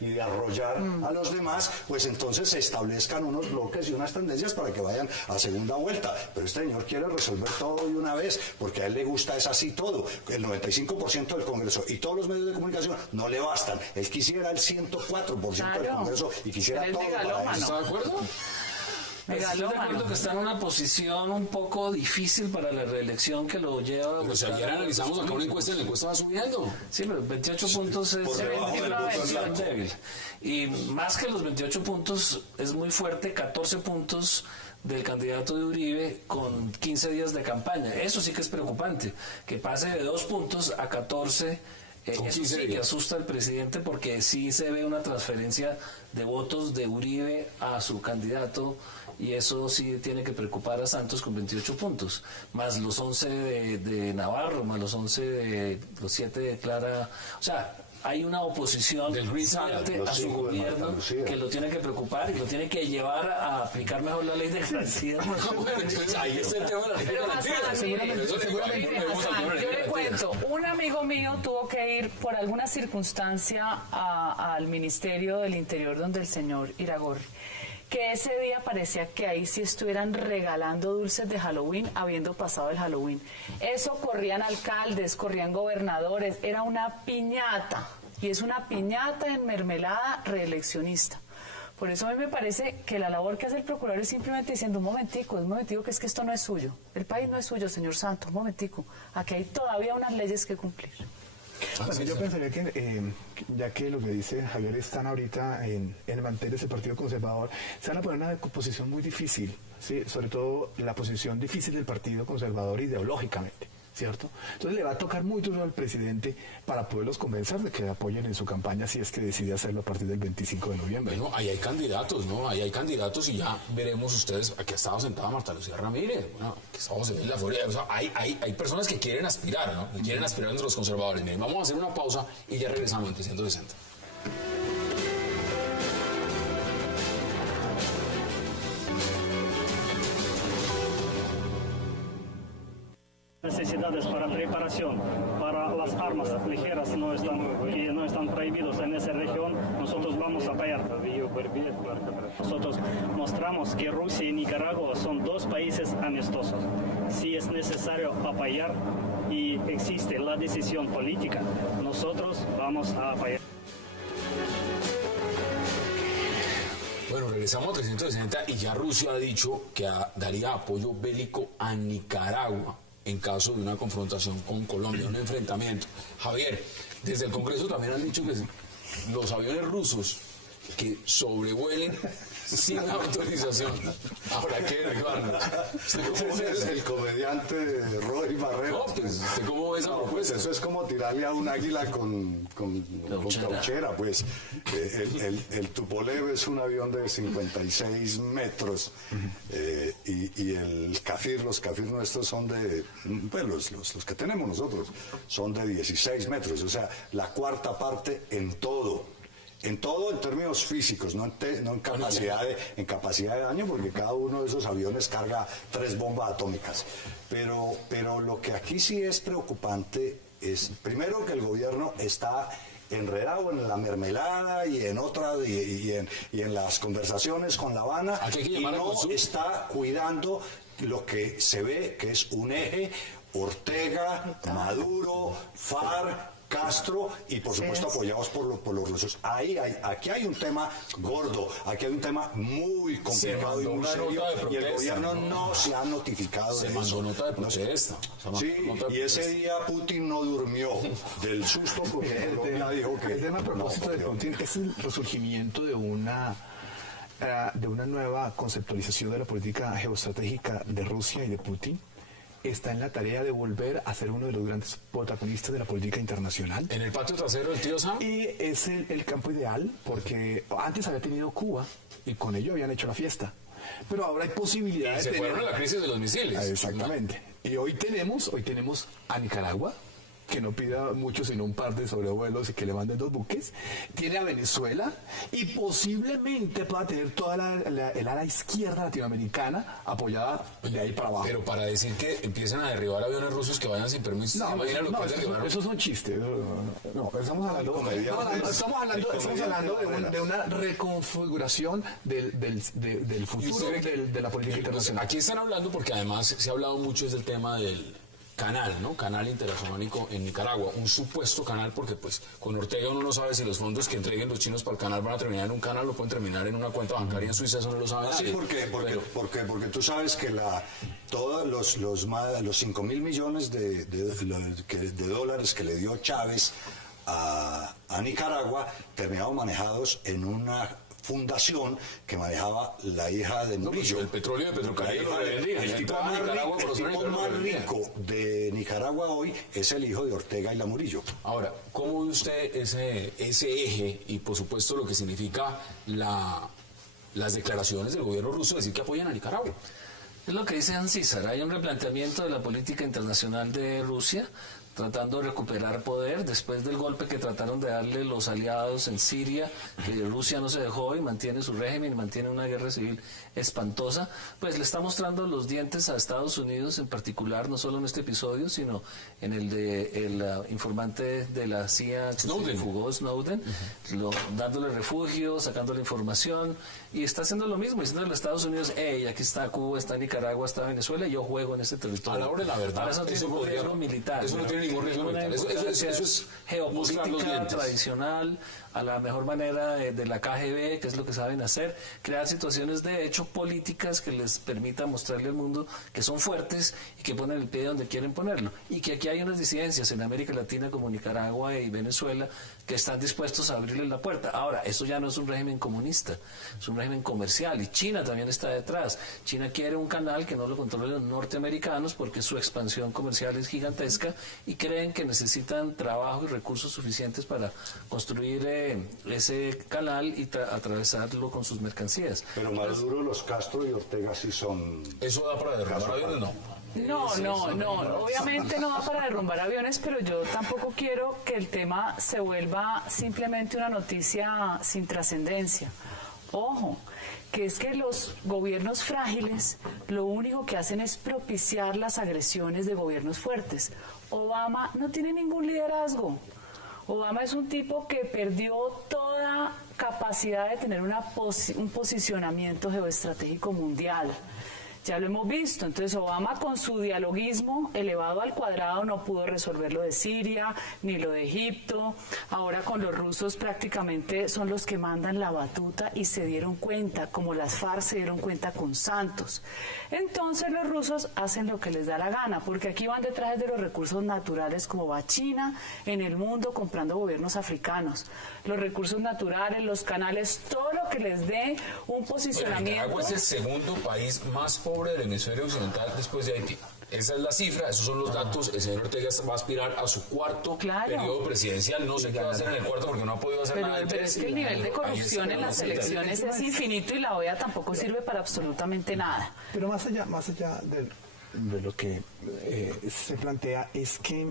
y de arrollar a los demás, pues entonces se establezcan unos bloques y unas tendencias para que vayan a segunda vuelta. Pero este señor quiere resolver todo de una vez, porque a él le gusta es así todo. El 95% del Congreso y todos los medios de comunicación no le bastan. Él quisiera el 104% del Congreso y quisiera todo para él. ¿Está de acuerdo? Estoy de acuerdo que está en una posición un poco difícil para la reelección que lo lleva. Pero si ayer analizamos acá una encuesta, la encuesta va subiendo. Sí, pero 28 puntos es débil. Y más que los 28 puntos, es muy fuerte, 14 puntos del candidato de Uribe con 15 días de campaña. Eso sí que es preocupante, que pase de 2 puntos a 14. Eso sí que asusta al presidente porque sí se ve una transferencia de votos de Uribe a su candidato y eso sí tiene que preocupar a Santos con 28 puntos, más los 11 de Navarro, más los 11 de los 7 de Clara, o sea, hay una oposición fuerte a su gobierno que lo tiene que preocupar y lo tiene que llevar a aplicar mejor la ley de garantías. Ahí está el tema de la ley de garantías. Yo le cuento, un amigo mío tuvo que ir por alguna circunstancia al Ministerio del Interior donde el señor Iragorri, que ese día parecía que ahí sí estuvieran regalando dulces de Halloween habiendo pasado el Halloween. Eso corrían alcaldes, corrían gobernadores, era una piñata, y es una piñata en mermelada reeleccionista. Por eso a mí me parece que la labor que hace el procurador es simplemente diciendo, un momentico que es que esto no es suyo, el país no es suyo, señor Santos, un momentico, aquí hay todavía unas leyes que cumplir. Bueno, yo pensaría que, ya que lo que dice Javier están ahorita en mantener ese partido conservador, se van a poner en una posición muy difícil, ¿sí? Sobre todo la posición difícil del partido conservador ideológicamente, ¿cierto? Entonces le va a tocar muy duro al presidente para poderlos convencer de que apoyen en su campaña si es que decide hacerlo a partir del 25 de noviembre. Bueno, ahí hay candidatos, ¿no? Ahí hay candidatos y ya veremos ustedes, aquí ha estado sentada Marta Lucía Ramírez, bueno, que estamos en la Florida, o sea, hay personas que quieren aspirar, ¿no? Que quieren aspirar entre los conservadores. Miren, vamos a hacer una pausa y ya regresamos en 360. Necesidades para preparación para las armas ligeras no están prohibidos en esa región, nosotros vamos a apoyar. Nosotros mostramos que Rusia y Nicaragua son dos países amistosos. Si es necesario apoyar y existe la decisión política, nosotros vamos a apoyar. Bueno, regresamos a 360 y ya Rusia ha dicho que daría apoyo bélico a Nicaragua en caso de una confrontación con Colombia, un enfrentamiento. Javier, desde el Congreso también han dicho que los aviones rusos que sobrevuelen sin autorización. Ahora, ¿qué, Ricardo? Ese es el comediante Roy Barrero. No, pues, ¿usted cómo ve esa pues propuesta. eso es como tirarle a un águila con tauchera, pues. El Tupolev es un avión de 56 metros y el Kafir, los Kafir nuestros son de, pues los que tenemos nosotros, son de 16 metros, o sea, la cuarta parte en todo en términos físicos, no en capacidad de daño, porque cada uno de esos aviones carga 3 bombas atómicas. Pero lo que aquí sí es preocupante es, primero, que el gobierno está enredado en la mermelada y en en las conversaciones con La Habana, y no está cuidando lo que se ve que es un eje: Ortega, Maduro, FARC, Castro, y por supuesto apoyados por los rusos. Aquí hay un tema gordo, aquí hay un tema muy complicado y muy serio, y el gobierno no se ha notificado de eso. Se mandó nota de protesta. Sí, y ese día Putin no durmió del susto, porque Colombia dijo que... El tema a propósito de Putin es el resurgimiento de una nueva conceptualización de la política geoestratégica de Rusia y de Putin. Está en la tarea de volver a ser uno de los grandes protagonistas de la política internacional. ¿En el patio trasero del tío Sam? Y es el campo ideal, porque antes había tenido Cuba y con ello habían hecho la fiesta. Pero ahora hay posibilidades de... Se fueron a la crisis de los misiles. Exactamente. Y hoy tenemos a Nicaragua, que no pida mucho sino un par de sobrevuelos y que le manden 2 buques. Tiene a Venezuela y posiblemente pueda tener toda el ala izquierda latinoamericana apoyada de ahí para abajo. Pero para decir que empiecen a derribar aviones rusos que vayan sin permiso, esos son chistes. No, estamos hablando de una reconfiguración del futuro de la política internacional. Aquí están hablando porque además se ha hablado mucho del tema del canal, ¿no? Canal interoceánico en Nicaragua, un supuesto canal, porque pues con Ortega uno no sabe si los fondos que entreguen los chinos para el canal van a terminar en un canal o pueden terminar en una cuenta bancaria en Suiza, eso no lo sabe nadie. Sí, porque tú sabes que todos los 5.000 millones de dólares que le dio Chávez a Nicaragua terminaron manejados en una fundación que manejaba la hija de Murillo. El petróleo de Petrocaribe. El tipo más rico de Nicaragua hoy es el hijo de Ortega y la Murillo. Ahora, ¿cómo ve usted ese eje y por supuesto lo que significa las declaraciones del gobierno ruso de decir que apoyan a Nicaragua? Es lo que dice Hans César, hay un replanteamiento de la política internacional de Rusia, tratando de recuperar poder después del golpe que trataron de darle los aliados en Siria, que Rusia no se dejó y mantiene su régimen, mantiene una guerra civil espantosa. Pues le está mostrando los dientes a Estados Unidos en particular, no solo en este episodio, sino en el de el informante de la CIA que se fugó, Snowden, dándole refugio, sacándole información, y está haciendo lo mismo, diciendo a los Estados Unidos: hey, aquí está Cuba, está Nicaragua, está Venezuela, y yo juego en ese territorio. A la hora de la verdad, eso tiene un riesgo militar. Eso no tiene ningún riesgo militar. Eso es geopolítica tradicional, a la mejor manera de la KGB, que es lo que saben hacer, crear situaciones de hecho políticas que les permita mostrarle al mundo que son fuertes y que ponen el pie donde quieren ponerlo, y que aquí hay unas disidencias en América Latina como Nicaragua y Venezuela que están dispuestos a abrirle la puerta. Ahora, eso ya no es un régimen comunista, es un régimen comercial, y China también está detrás. China quiere un canal que no lo controlen los norteamericanos porque su expansión comercial es gigantesca y creen que necesitan trabajo y recursos suficientes para construir ese canal y atravesarlo con sus mercancías. Pero Maduro, los Castro y Ortega sí son... ¿Eso da para derrumbar aviones? No, obviamente no da para derrumbar aviones, pero yo tampoco quiero que el tema se vuelva simplemente una noticia sin trascendencia. Ojo, que es que los gobiernos frágiles lo único que hacen es propiciar las agresiones de gobiernos fuertes. Obama no tiene ningún liderazgo. Obama es un tipo que perdió toda capacidad de tener un posicionamiento geoestratégico mundial. Ya lo hemos visto. Entonces Obama, con su dialoguismo elevado al cuadrado, no pudo resolver lo de Siria ni lo de Egipto. Ahora con los rusos prácticamente son los que mandan la batuta, y se dieron cuenta, como las FARC se dieron cuenta con Santos. Entonces los rusos hacen lo que les da la gana, porque aquí van detrás de los recursos naturales, como va China en el mundo comprando gobiernos africanos. Los recursos naturales, los canales, todo lo que les dé un posicionamiento. Nicaragua es el segundo país más pobre del hemisferio occidental después de Haití. Esa es la cifra, esos son los datos. El señor Ortega va a aspirar a su cuarto periodo presidencial. No sé qué va a hacer en el cuarto porque no ha podido hacer nada. Pero es que el nivel de corrupción en las elecciones es infinito y la OEA tampoco sirve para absolutamente nada. Pero más allá de lo que se plantea es que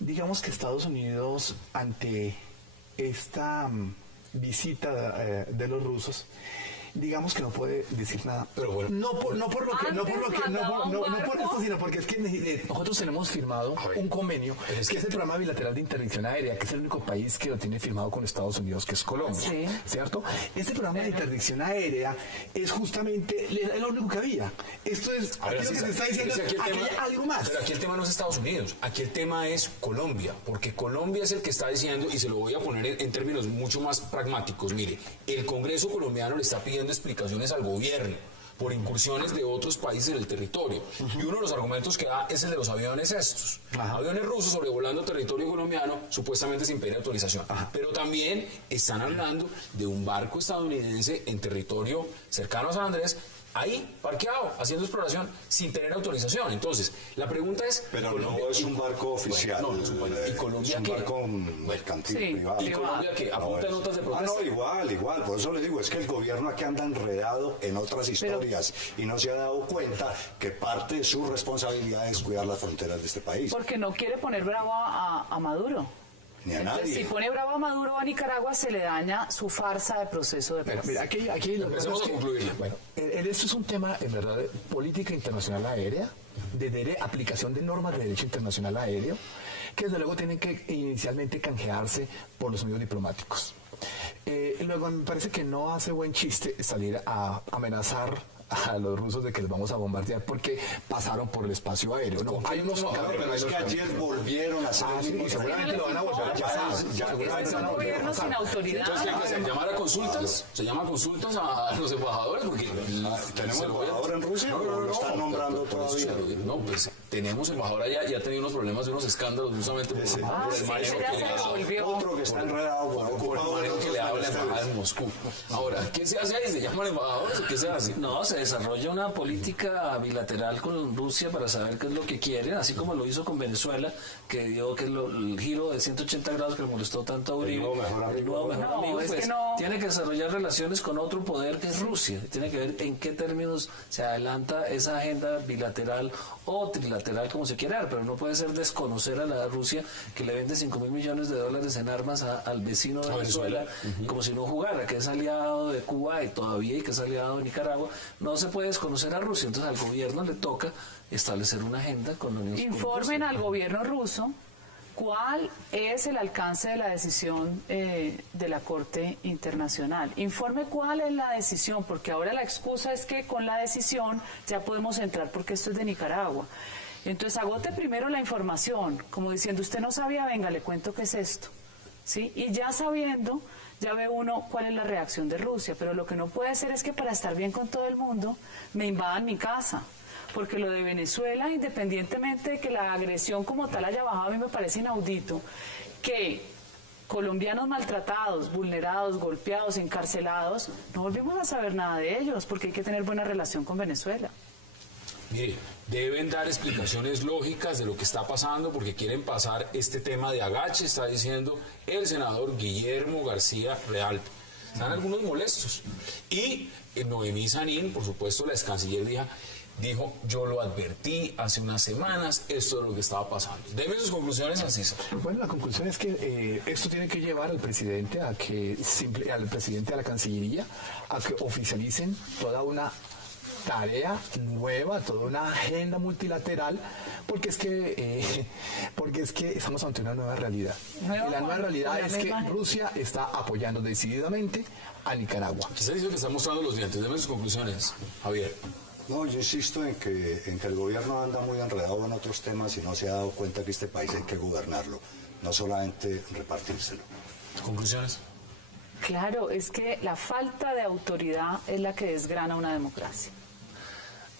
digamos que Estados Unidos ante esta visita de los rusos, digamos que no puede decir nada, pero bueno, no por esto, sino porque es que nosotros tenemos firmado un convenio, que es el programa bilateral de interdicción aérea, que es el único país que lo tiene firmado con Estados Unidos, que es Colombia, ¿cierto? Este programa de interdicción aérea es justamente lo único que había. Esto es aquí lo que se está diciendo, aquí hay algo más. Pero aquí el tema no es Estados Unidos, aquí el tema es Colombia, porque Colombia es el que está diciendo, y se lo voy a poner en términos mucho más pragmáticos. Mire, el Congreso colombiano le está pidiendo explicaciones al gobierno por incursiones de otros países en el territorio. Y uno de los argumentos que da es el de los aviones estos. Aviones rusos sobrevolando territorio colombiano, supuestamente sin pedir autorización. Pero también están hablando de un barco estadounidense en territorio cercano a San Andrés, ahí, parqueado, haciendo exploración sin tener autorización. Entonces, la pregunta es... Pero Colombia, no es un barco oficial. Bueno, no es un barco. ¿Y Colombia es un barco mercantil privado. ¿Y Colombia qué? ¿Apunta notas de protesta? Igual. Por eso le digo, es que el gobierno aquí anda enredado en otras historias y no se ha dado cuenta que parte de su responsabilidad es cuidar las fronteras de este país. Porque no quiere poner bravo a Maduro. Ni a nadie. Si pone bravo a Maduro o a Nicaragua, se le daña su farsa de proceso de paz. Mira, aquí empezamos a concluir. Bueno, esto es un tema, en verdad, de política internacional aérea, de aplicación de normas de derecho internacional aéreo, que desde luego tienen que inicialmente canjearse por los medios diplomáticos. Luego me parece que no hace buen chiste salir a amenazar a los rusos de que les vamos a bombardear porque pasaron por el espacio aéreo. No, hay unos... pero es que ayer volvieron a hacer y seguramente lo van a volver a pasar. Es un gobierno sin autoridad. Entonces, ¿qué hay que hacer? ¿Llamar a consultas? ¿Se llama consultas a los embajadores? Porque ¿tenemos embajador en Rusia o lo están nombrando todavía? No, pues tenemos embajador allá y ha tenido unos problemas de unos escándalos justamente por el manejo que le ha dado. Otro que está enredado por el manejo que le ha dado la embajada en Moscú. Ahora, ¿qué se hace ahí? ¿Se llaman embajadores o qué se hace? No, se desarrolla una política bilateral con Rusia para saber qué es lo que quieren, así como lo hizo con Venezuela, que dio que el giro de 180 grados que le molestó tanto a Uribe. El nuevo mejor amigo, pues, tiene que desarrollar relaciones con otro poder que es Rusia. Tiene que ver en qué términos se adelanta esa agenda bilateral o trilateral, como se quiera, pero no puede ser desconocer a la Rusia que le vende $5.000 millones en armas al vecino de Venezuela, como si no jugara, que es aliado de Cuba y todavía y que es aliado de Nicaragua. No se puede desconocer a Rusia, entonces al gobierno le toca establecer una agenda con la Unión Europea. Informen al gobierno ruso cuál es el alcance de la decisión de la Corte Internacional. Informe cuál es la decisión, porque ahora la excusa es que con la decisión ya podemos entrar porque esto es de Nicaragua. Entonces agote primero la información, como diciendo, usted no sabía, venga, le cuento qué es esto, ¿sí? Y ya sabiendo, ya ve uno cuál es la reacción de Rusia, pero lo que no puede ser es que para estar bien con todo el mundo me invadan mi casa, porque lo de Venezuela, independientemente de que la agresión como tal haya bajado, a mí me parece inaudito que colombianos maltratados, vulnerados, golpeados, encarcelados, no volvimos a saber nada de ellos, porque hay que tener buena relación con Venezuela. Mire, deben dar explicaciones lógicas de lo que está pasando porque quieren pasar este tema de agache, está diciendo el senador Guillermo García Real. Están algunos molestos. Y Noemí Sanín, por supuesto, la ex canciller dijo, yo lo advertí hace unas semanas, esto es lo que estaba pasando. Deme sus conclusiones, César. Bueno, la conclusión es que esto tiene que llevar al presidente al presidente de la Cancillería a que oficialicen toda una tarea nueva, toda una agenda multilateral, porque es que estamos ante una nueva realidad. Y la nueva realidad es que Rusia está apoyando decididamente a Nicaragua. Quizás dice que está mostrando los dientes. Deme sus conclusiones, Javier. No, yo insisto en que el gobierno anda muy enredado en otros temas y no se ha dado cuenta que este país hay que gobernarlo, no solamente repartírselo. ¿Conclusiones? Claro, es que la falta de autoridad es la que desgrana una democracia.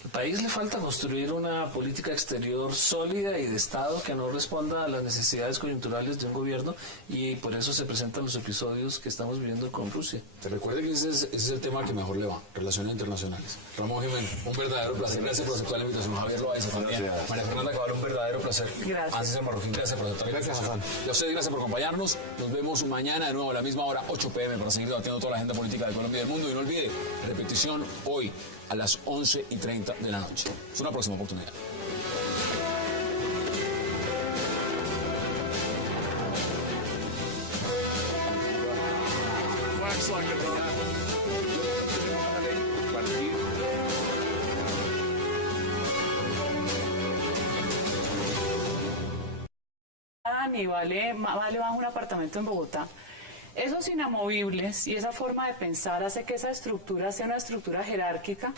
Al país le falta construir una política exterior sólida y de Estado que no responda a las necesidades coyunturales de un gobierno, y por eso se presentan los episodios que estamos viviendo con Rusia. Te recuerde que ese es el tema que mejor le va, relaciones internacionales. Ramón Jiménez, un verdadero placer. Gracias por aceptar la invitación. Javier Loaiza también. Gracias. María Fernanda Cabal, un verdadero placer. Gracias. Ansísar Marroquín, gracias por aceptar la invitación. Gracias, Hassan. Y a ustedes, gracias por acompañarnos. Nos vemos mañana de nuevo a la misma hora, 8 p.m., para seguir debatiendo toda la agenda política de Colombia y del mundo. Y no olvide, repetición hoy a las 11:30 de la noche. Es una próxima oportunidad. Ni vale más un apartamento en Bogotá. Esos inamovibles y esa forma de pensar hace que esa estructura sea una estructura jerárquica,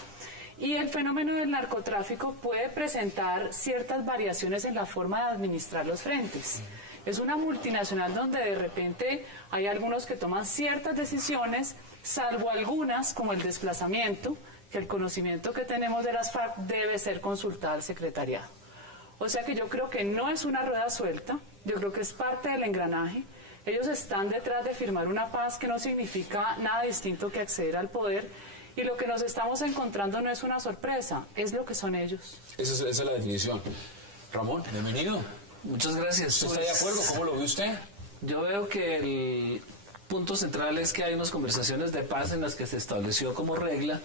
y el fenómeno del narcotráfico puede presentar ciertas variaciones en la forma de administrar los frentes. Es una multinacional donde de repente hay algunos que toman ciertas decisiones, salvo algunas como el desplazamiento, que el conocimiento que tenemos de las FARC debe ser consultado al secretariado. O sea que yo creo que no es una rueda suelta, yo creo que es parte del engranaje. Ellos están detrás de firmar una paz que no significa nada distinto que acceder al poder, y lo que nos estamos encontrando no es una sorpresa, es lo que son ellos. Esa es la definición. Ramón, bienvenido. Muchas gracias. ¿Usted está de acuerdo? ¿Cómo lo ve usted? Yo veo que el punto central es que hay unas conversaciones de paz en las que se estableció como regla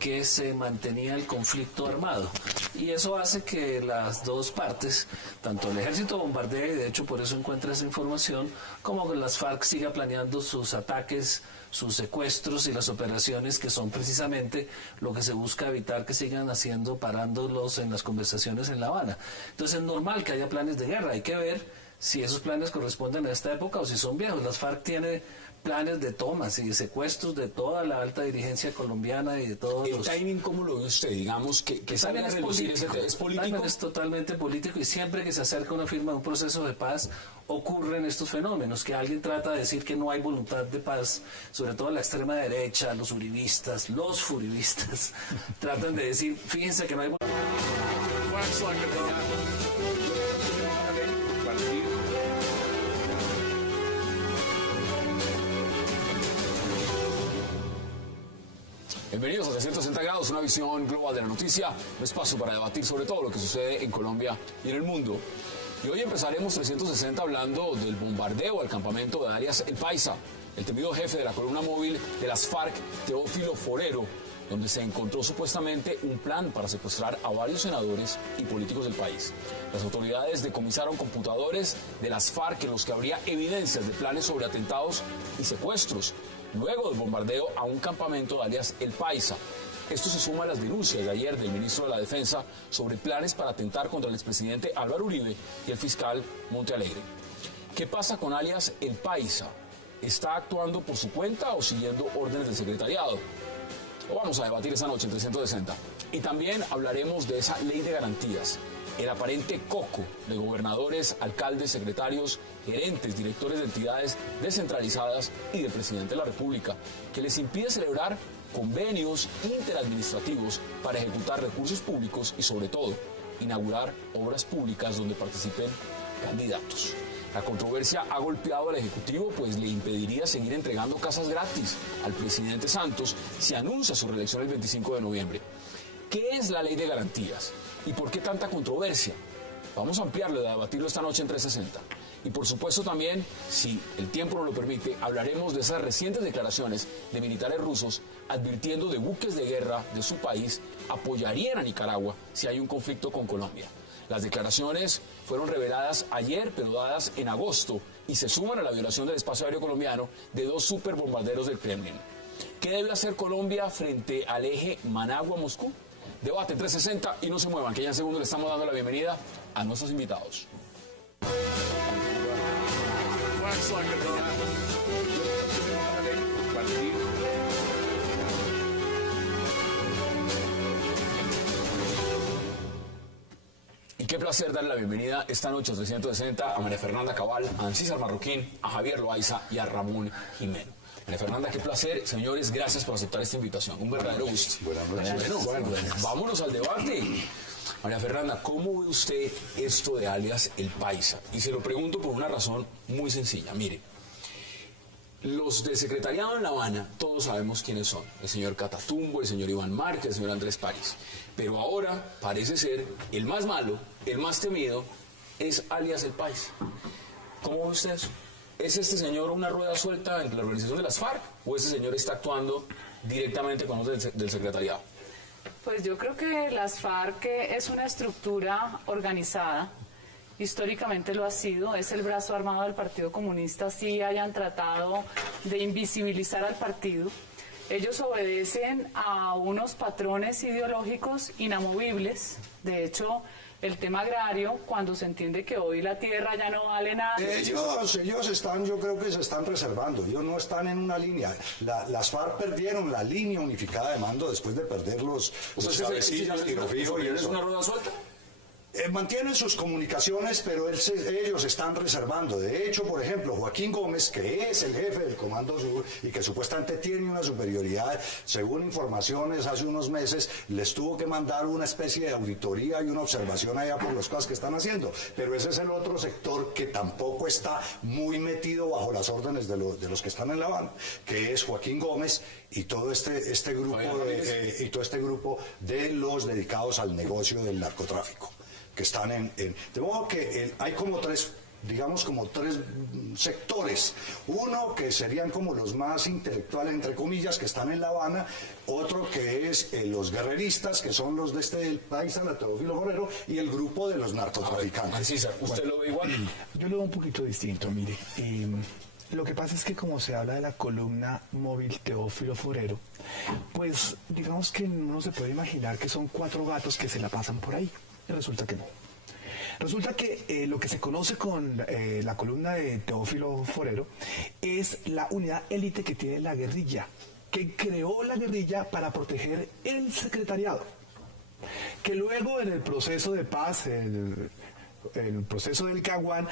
que se mantenía el conflicto armado, y eso hace que las dos partes, tanto el ejército bombardea, y de hecho por eso encuentra esa información, como que las FARC siga planeando sus ataques, sus secuestros y las operaciones, que son precisamente lo que se busca evitar que sigan haciendo, parándolos en las conversaciones en La Habana. Entonces es normal que haya planes de guerra. Hay que ver si esos planes corresponden a esta época o si son viejos. Las FARC tiene planes de tomas y de secuestros de toda la alta dirigencia colombiana y de todos ¿El timing cómo lo ve usted? Digamos que salga a relucir ese tema. ¿Es político? Es totalmente político, y siempre que se acerca una firma de un proceso de paz ocurren estos fenómenos, que alguien trata de decir que no hay voluntad de paz, sobre todo la extrema derecha, los uribistas, los furibistas, tratan de decir, fíjense que no hay voluntad. Bienvenidos a 360 grados, una visión global de la noticia, un espacio para debatir sobre todo lo que sucede en Colombia y en el mundo. Y hoy empezaremos 360 hablando del bombardeo al campamento de alias El Paisa, el temido jefe de la columna móvil de las FARC, Teófilo Forero, donde se encontró supuestamente un plan para secuestrar a varios senadores y políticos del país. Las autoridades decomisaron computadores de las FARC en los que habría evidencias de planes sobre atentados y secuestros, luego del bombardeo a un campamento de alias El Paisa. Esto se suma a las denuncias de ayer del ministro de la Defensa sobre planes para atentar contra el expresidente Álvaro Uribe y el fiscal Montealegre. ¿Qué pasa con alias El Paisa? ¿Está actuando por su cuenta o siguiendo órdenes del secretariado? Lo vamos a debatir esta noche en 360. Y también hablaremos de esa ley de garantías, el aparente coco de gobernadores, alcaldes, secretarios, gerentes, directores de entidades descentralizadas y del presidente de la República, que les impide celebrar convenios interadministrativos para ejecutar recursos públicos y, sobre todo, inaugurar obras públicas donde participen candidatos. La controversia ha golpeado al Ejecutivo, pues le impediría seguir entregando casas gratis al presidente Santos si anuncia su reelección el 25 de noviembre. ¿Qué es la ley de garantías? ¿Y por qué tanta controversia? Vamos a ampliarlo y a debatirlo esta noche en 360. Y por supuesto también, si el tiempo nos lo permite, hablaremos de esas recientes declaraciones de militares rusos advirtiendo de buques de guerra de su país apoyarían a Nicaragua si hay un conflicto con Colombia. Las declaraciones fueron reveladas ayer, pero dadas en agosto, y se suman a la violación del espacio aéreo colombiano de dos superbombarderos del Kremlin. ¿Qué debe hacer Colombia frente al eje Managua-Moscú? Debate 360 y no se muevan, que ya en segundo le estamos dando la bienvenida a nuestros invitados. Y qué placer darle la bienvenida esta noche a 360 a María Fernanda Cabal, a Ansísar Marroquín, a Javier Loaiza y a Ramón Jiménez. María Fernanda, qué placer. Señores, gracias por aceptar esta invitación. Un verdadero gusto. Buenas noches. Bueno, vámonos al debate. María Fernanda, ¿cómo ve usted esto de alias El Paisa? Y se lo pregunto por una razón muy sencilla. Mire, los del secretariado en La Habana, todos sabemos quiénes son. El señor Catatumbo, el señor Iván Márquez, el señor Andrés París. Pero ahora parece ser el más malo, el más temido, es alias El Paisa. ¿Cómo ve usted eso? ¿Es este señor una rueda suelta entre la organización de las FARC o este señor está actuando directamente con los del secretariado? Pues yo creo que las FARC es una estructura organizada, históricamente lo ha sido, es el brazo armado del Partido Comunista, sí hayan tratado de invisibilizar al partido. Ellos obedecen a unos patrones ideológicos inamovibles. De hecho, el tema agrario, cuando se entiende que hoy la tierra ya no vale nada. Ellos están, yo creo que se están reservando, ellos no están en una línea. Las FARC perdieron la línea unificada de mando después de perder los cabecillas, tiro fijo y ¿Es eso. una rueda suelta? Mantienen sus comunicaciones, pero ellos están reservando. De hecho, por ejemplo, Joaquín Gómez, que es el jefe del Comando Sur y que supuestamente tiene una superioridad, según informaciones hace unos meses, les tuvo que mandar una especie de auditoría y una observación allá por las cosas que están haciendo. Pero ese es el otro sector que tampoco está muy metido bajo las órdenes de los que están en La Habana, que es Joaquín Gómez y todo este grupo de los dedicados al negocio del narcotráfico, que están de modo que hay como tres sectores. Uno que serían como los más intelectuales, entre comillas, que están en La Habana. Otro que es los guerreristas, que son los de el Paisa, la Teófilo Forero, y el grupo de los narcotraficantes. César, ¿usted lo ve igual? Yo lo veo un poquito distinto, mire. Lo que pasa es que como se habla de la columna móvil Teófilo Forero, pues digamos que uno se puede imaginar que son 4 gatos que se la pasan por ahí. Y resulta que no. Resulta que lo que se conoce con la columna de Teófilo Forero es la unidad élite que tiene la guerrilla, que creó la guerrilla para proteger el secretariado, que luego en el proceso de paz, el proceso del Caguán,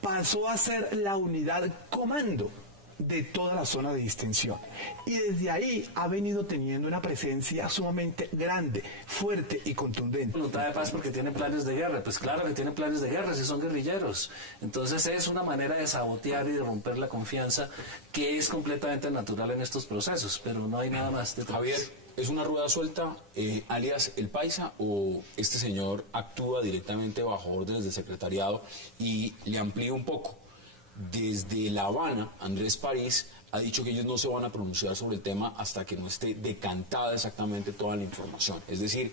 pasó a ser la unidad comando de toda la zona de distensión, y desde ahí ha venido teniendo una presencia sumamente grande, fuerte y contundente. Voluntad de paz porque tienen planes de guerra. Pues claro que tienen planes de guerra si son guerrilleros. Entonces es una manera de sabotear y de romper la confianza que es completamente natural en estos procesos, pero no hay nada más detrás. Javier, ¿es una rueda suelta alias El Paisa o este señor actúa directamente bajo órdenes del secretariado? Y le amplío un poco. Desde La Habana, Andrés París ha dicho que ellos no se van a pronunciar sobre el tema hasta que no esté decantada exactamente toda la información. Es decir,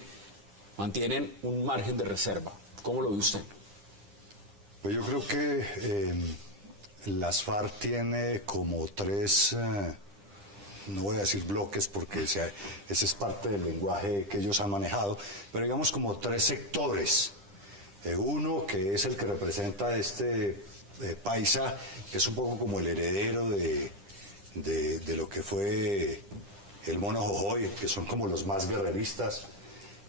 mantienen un margen de reserva. ¿Cómo lo ve usted? Pues yo creo que las FARC tiene como 3, no voy a decir bloques porque ese es parte del lenguaje que ellos han manejado, pero digamos como 3 sectores. Uno que es el que representa Paisa, que es un poco como el heredero de lo que fue el Mono Jojoy, que son como los más guerreristas.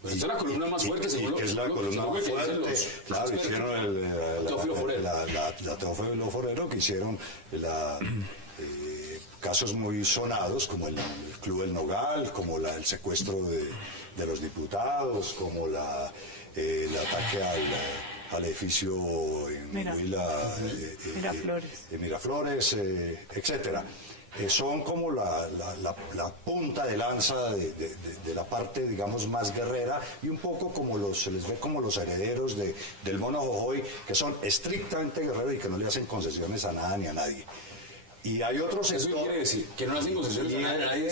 Pues esta es la columna más fuerte, según que es la columna más fuerte. Claro, hicieron la Teófilo Forero, que hicieron casos muy sonados, como el Club del Nogal, como el secuestro de los diputados, como el ataque al edificio en Miraflores, etcétera. Son como la punta de lanza de la parte, digamos, más guerrera, y un poco como se les ve como los herederos del Mono Jojoy, que son estrictamente guerreros y que no le hacen concesiones a nada ni a nadie. Y hay otro sector... ¿Eso quiere decir? ¿Que no hacen concesiones a nadie?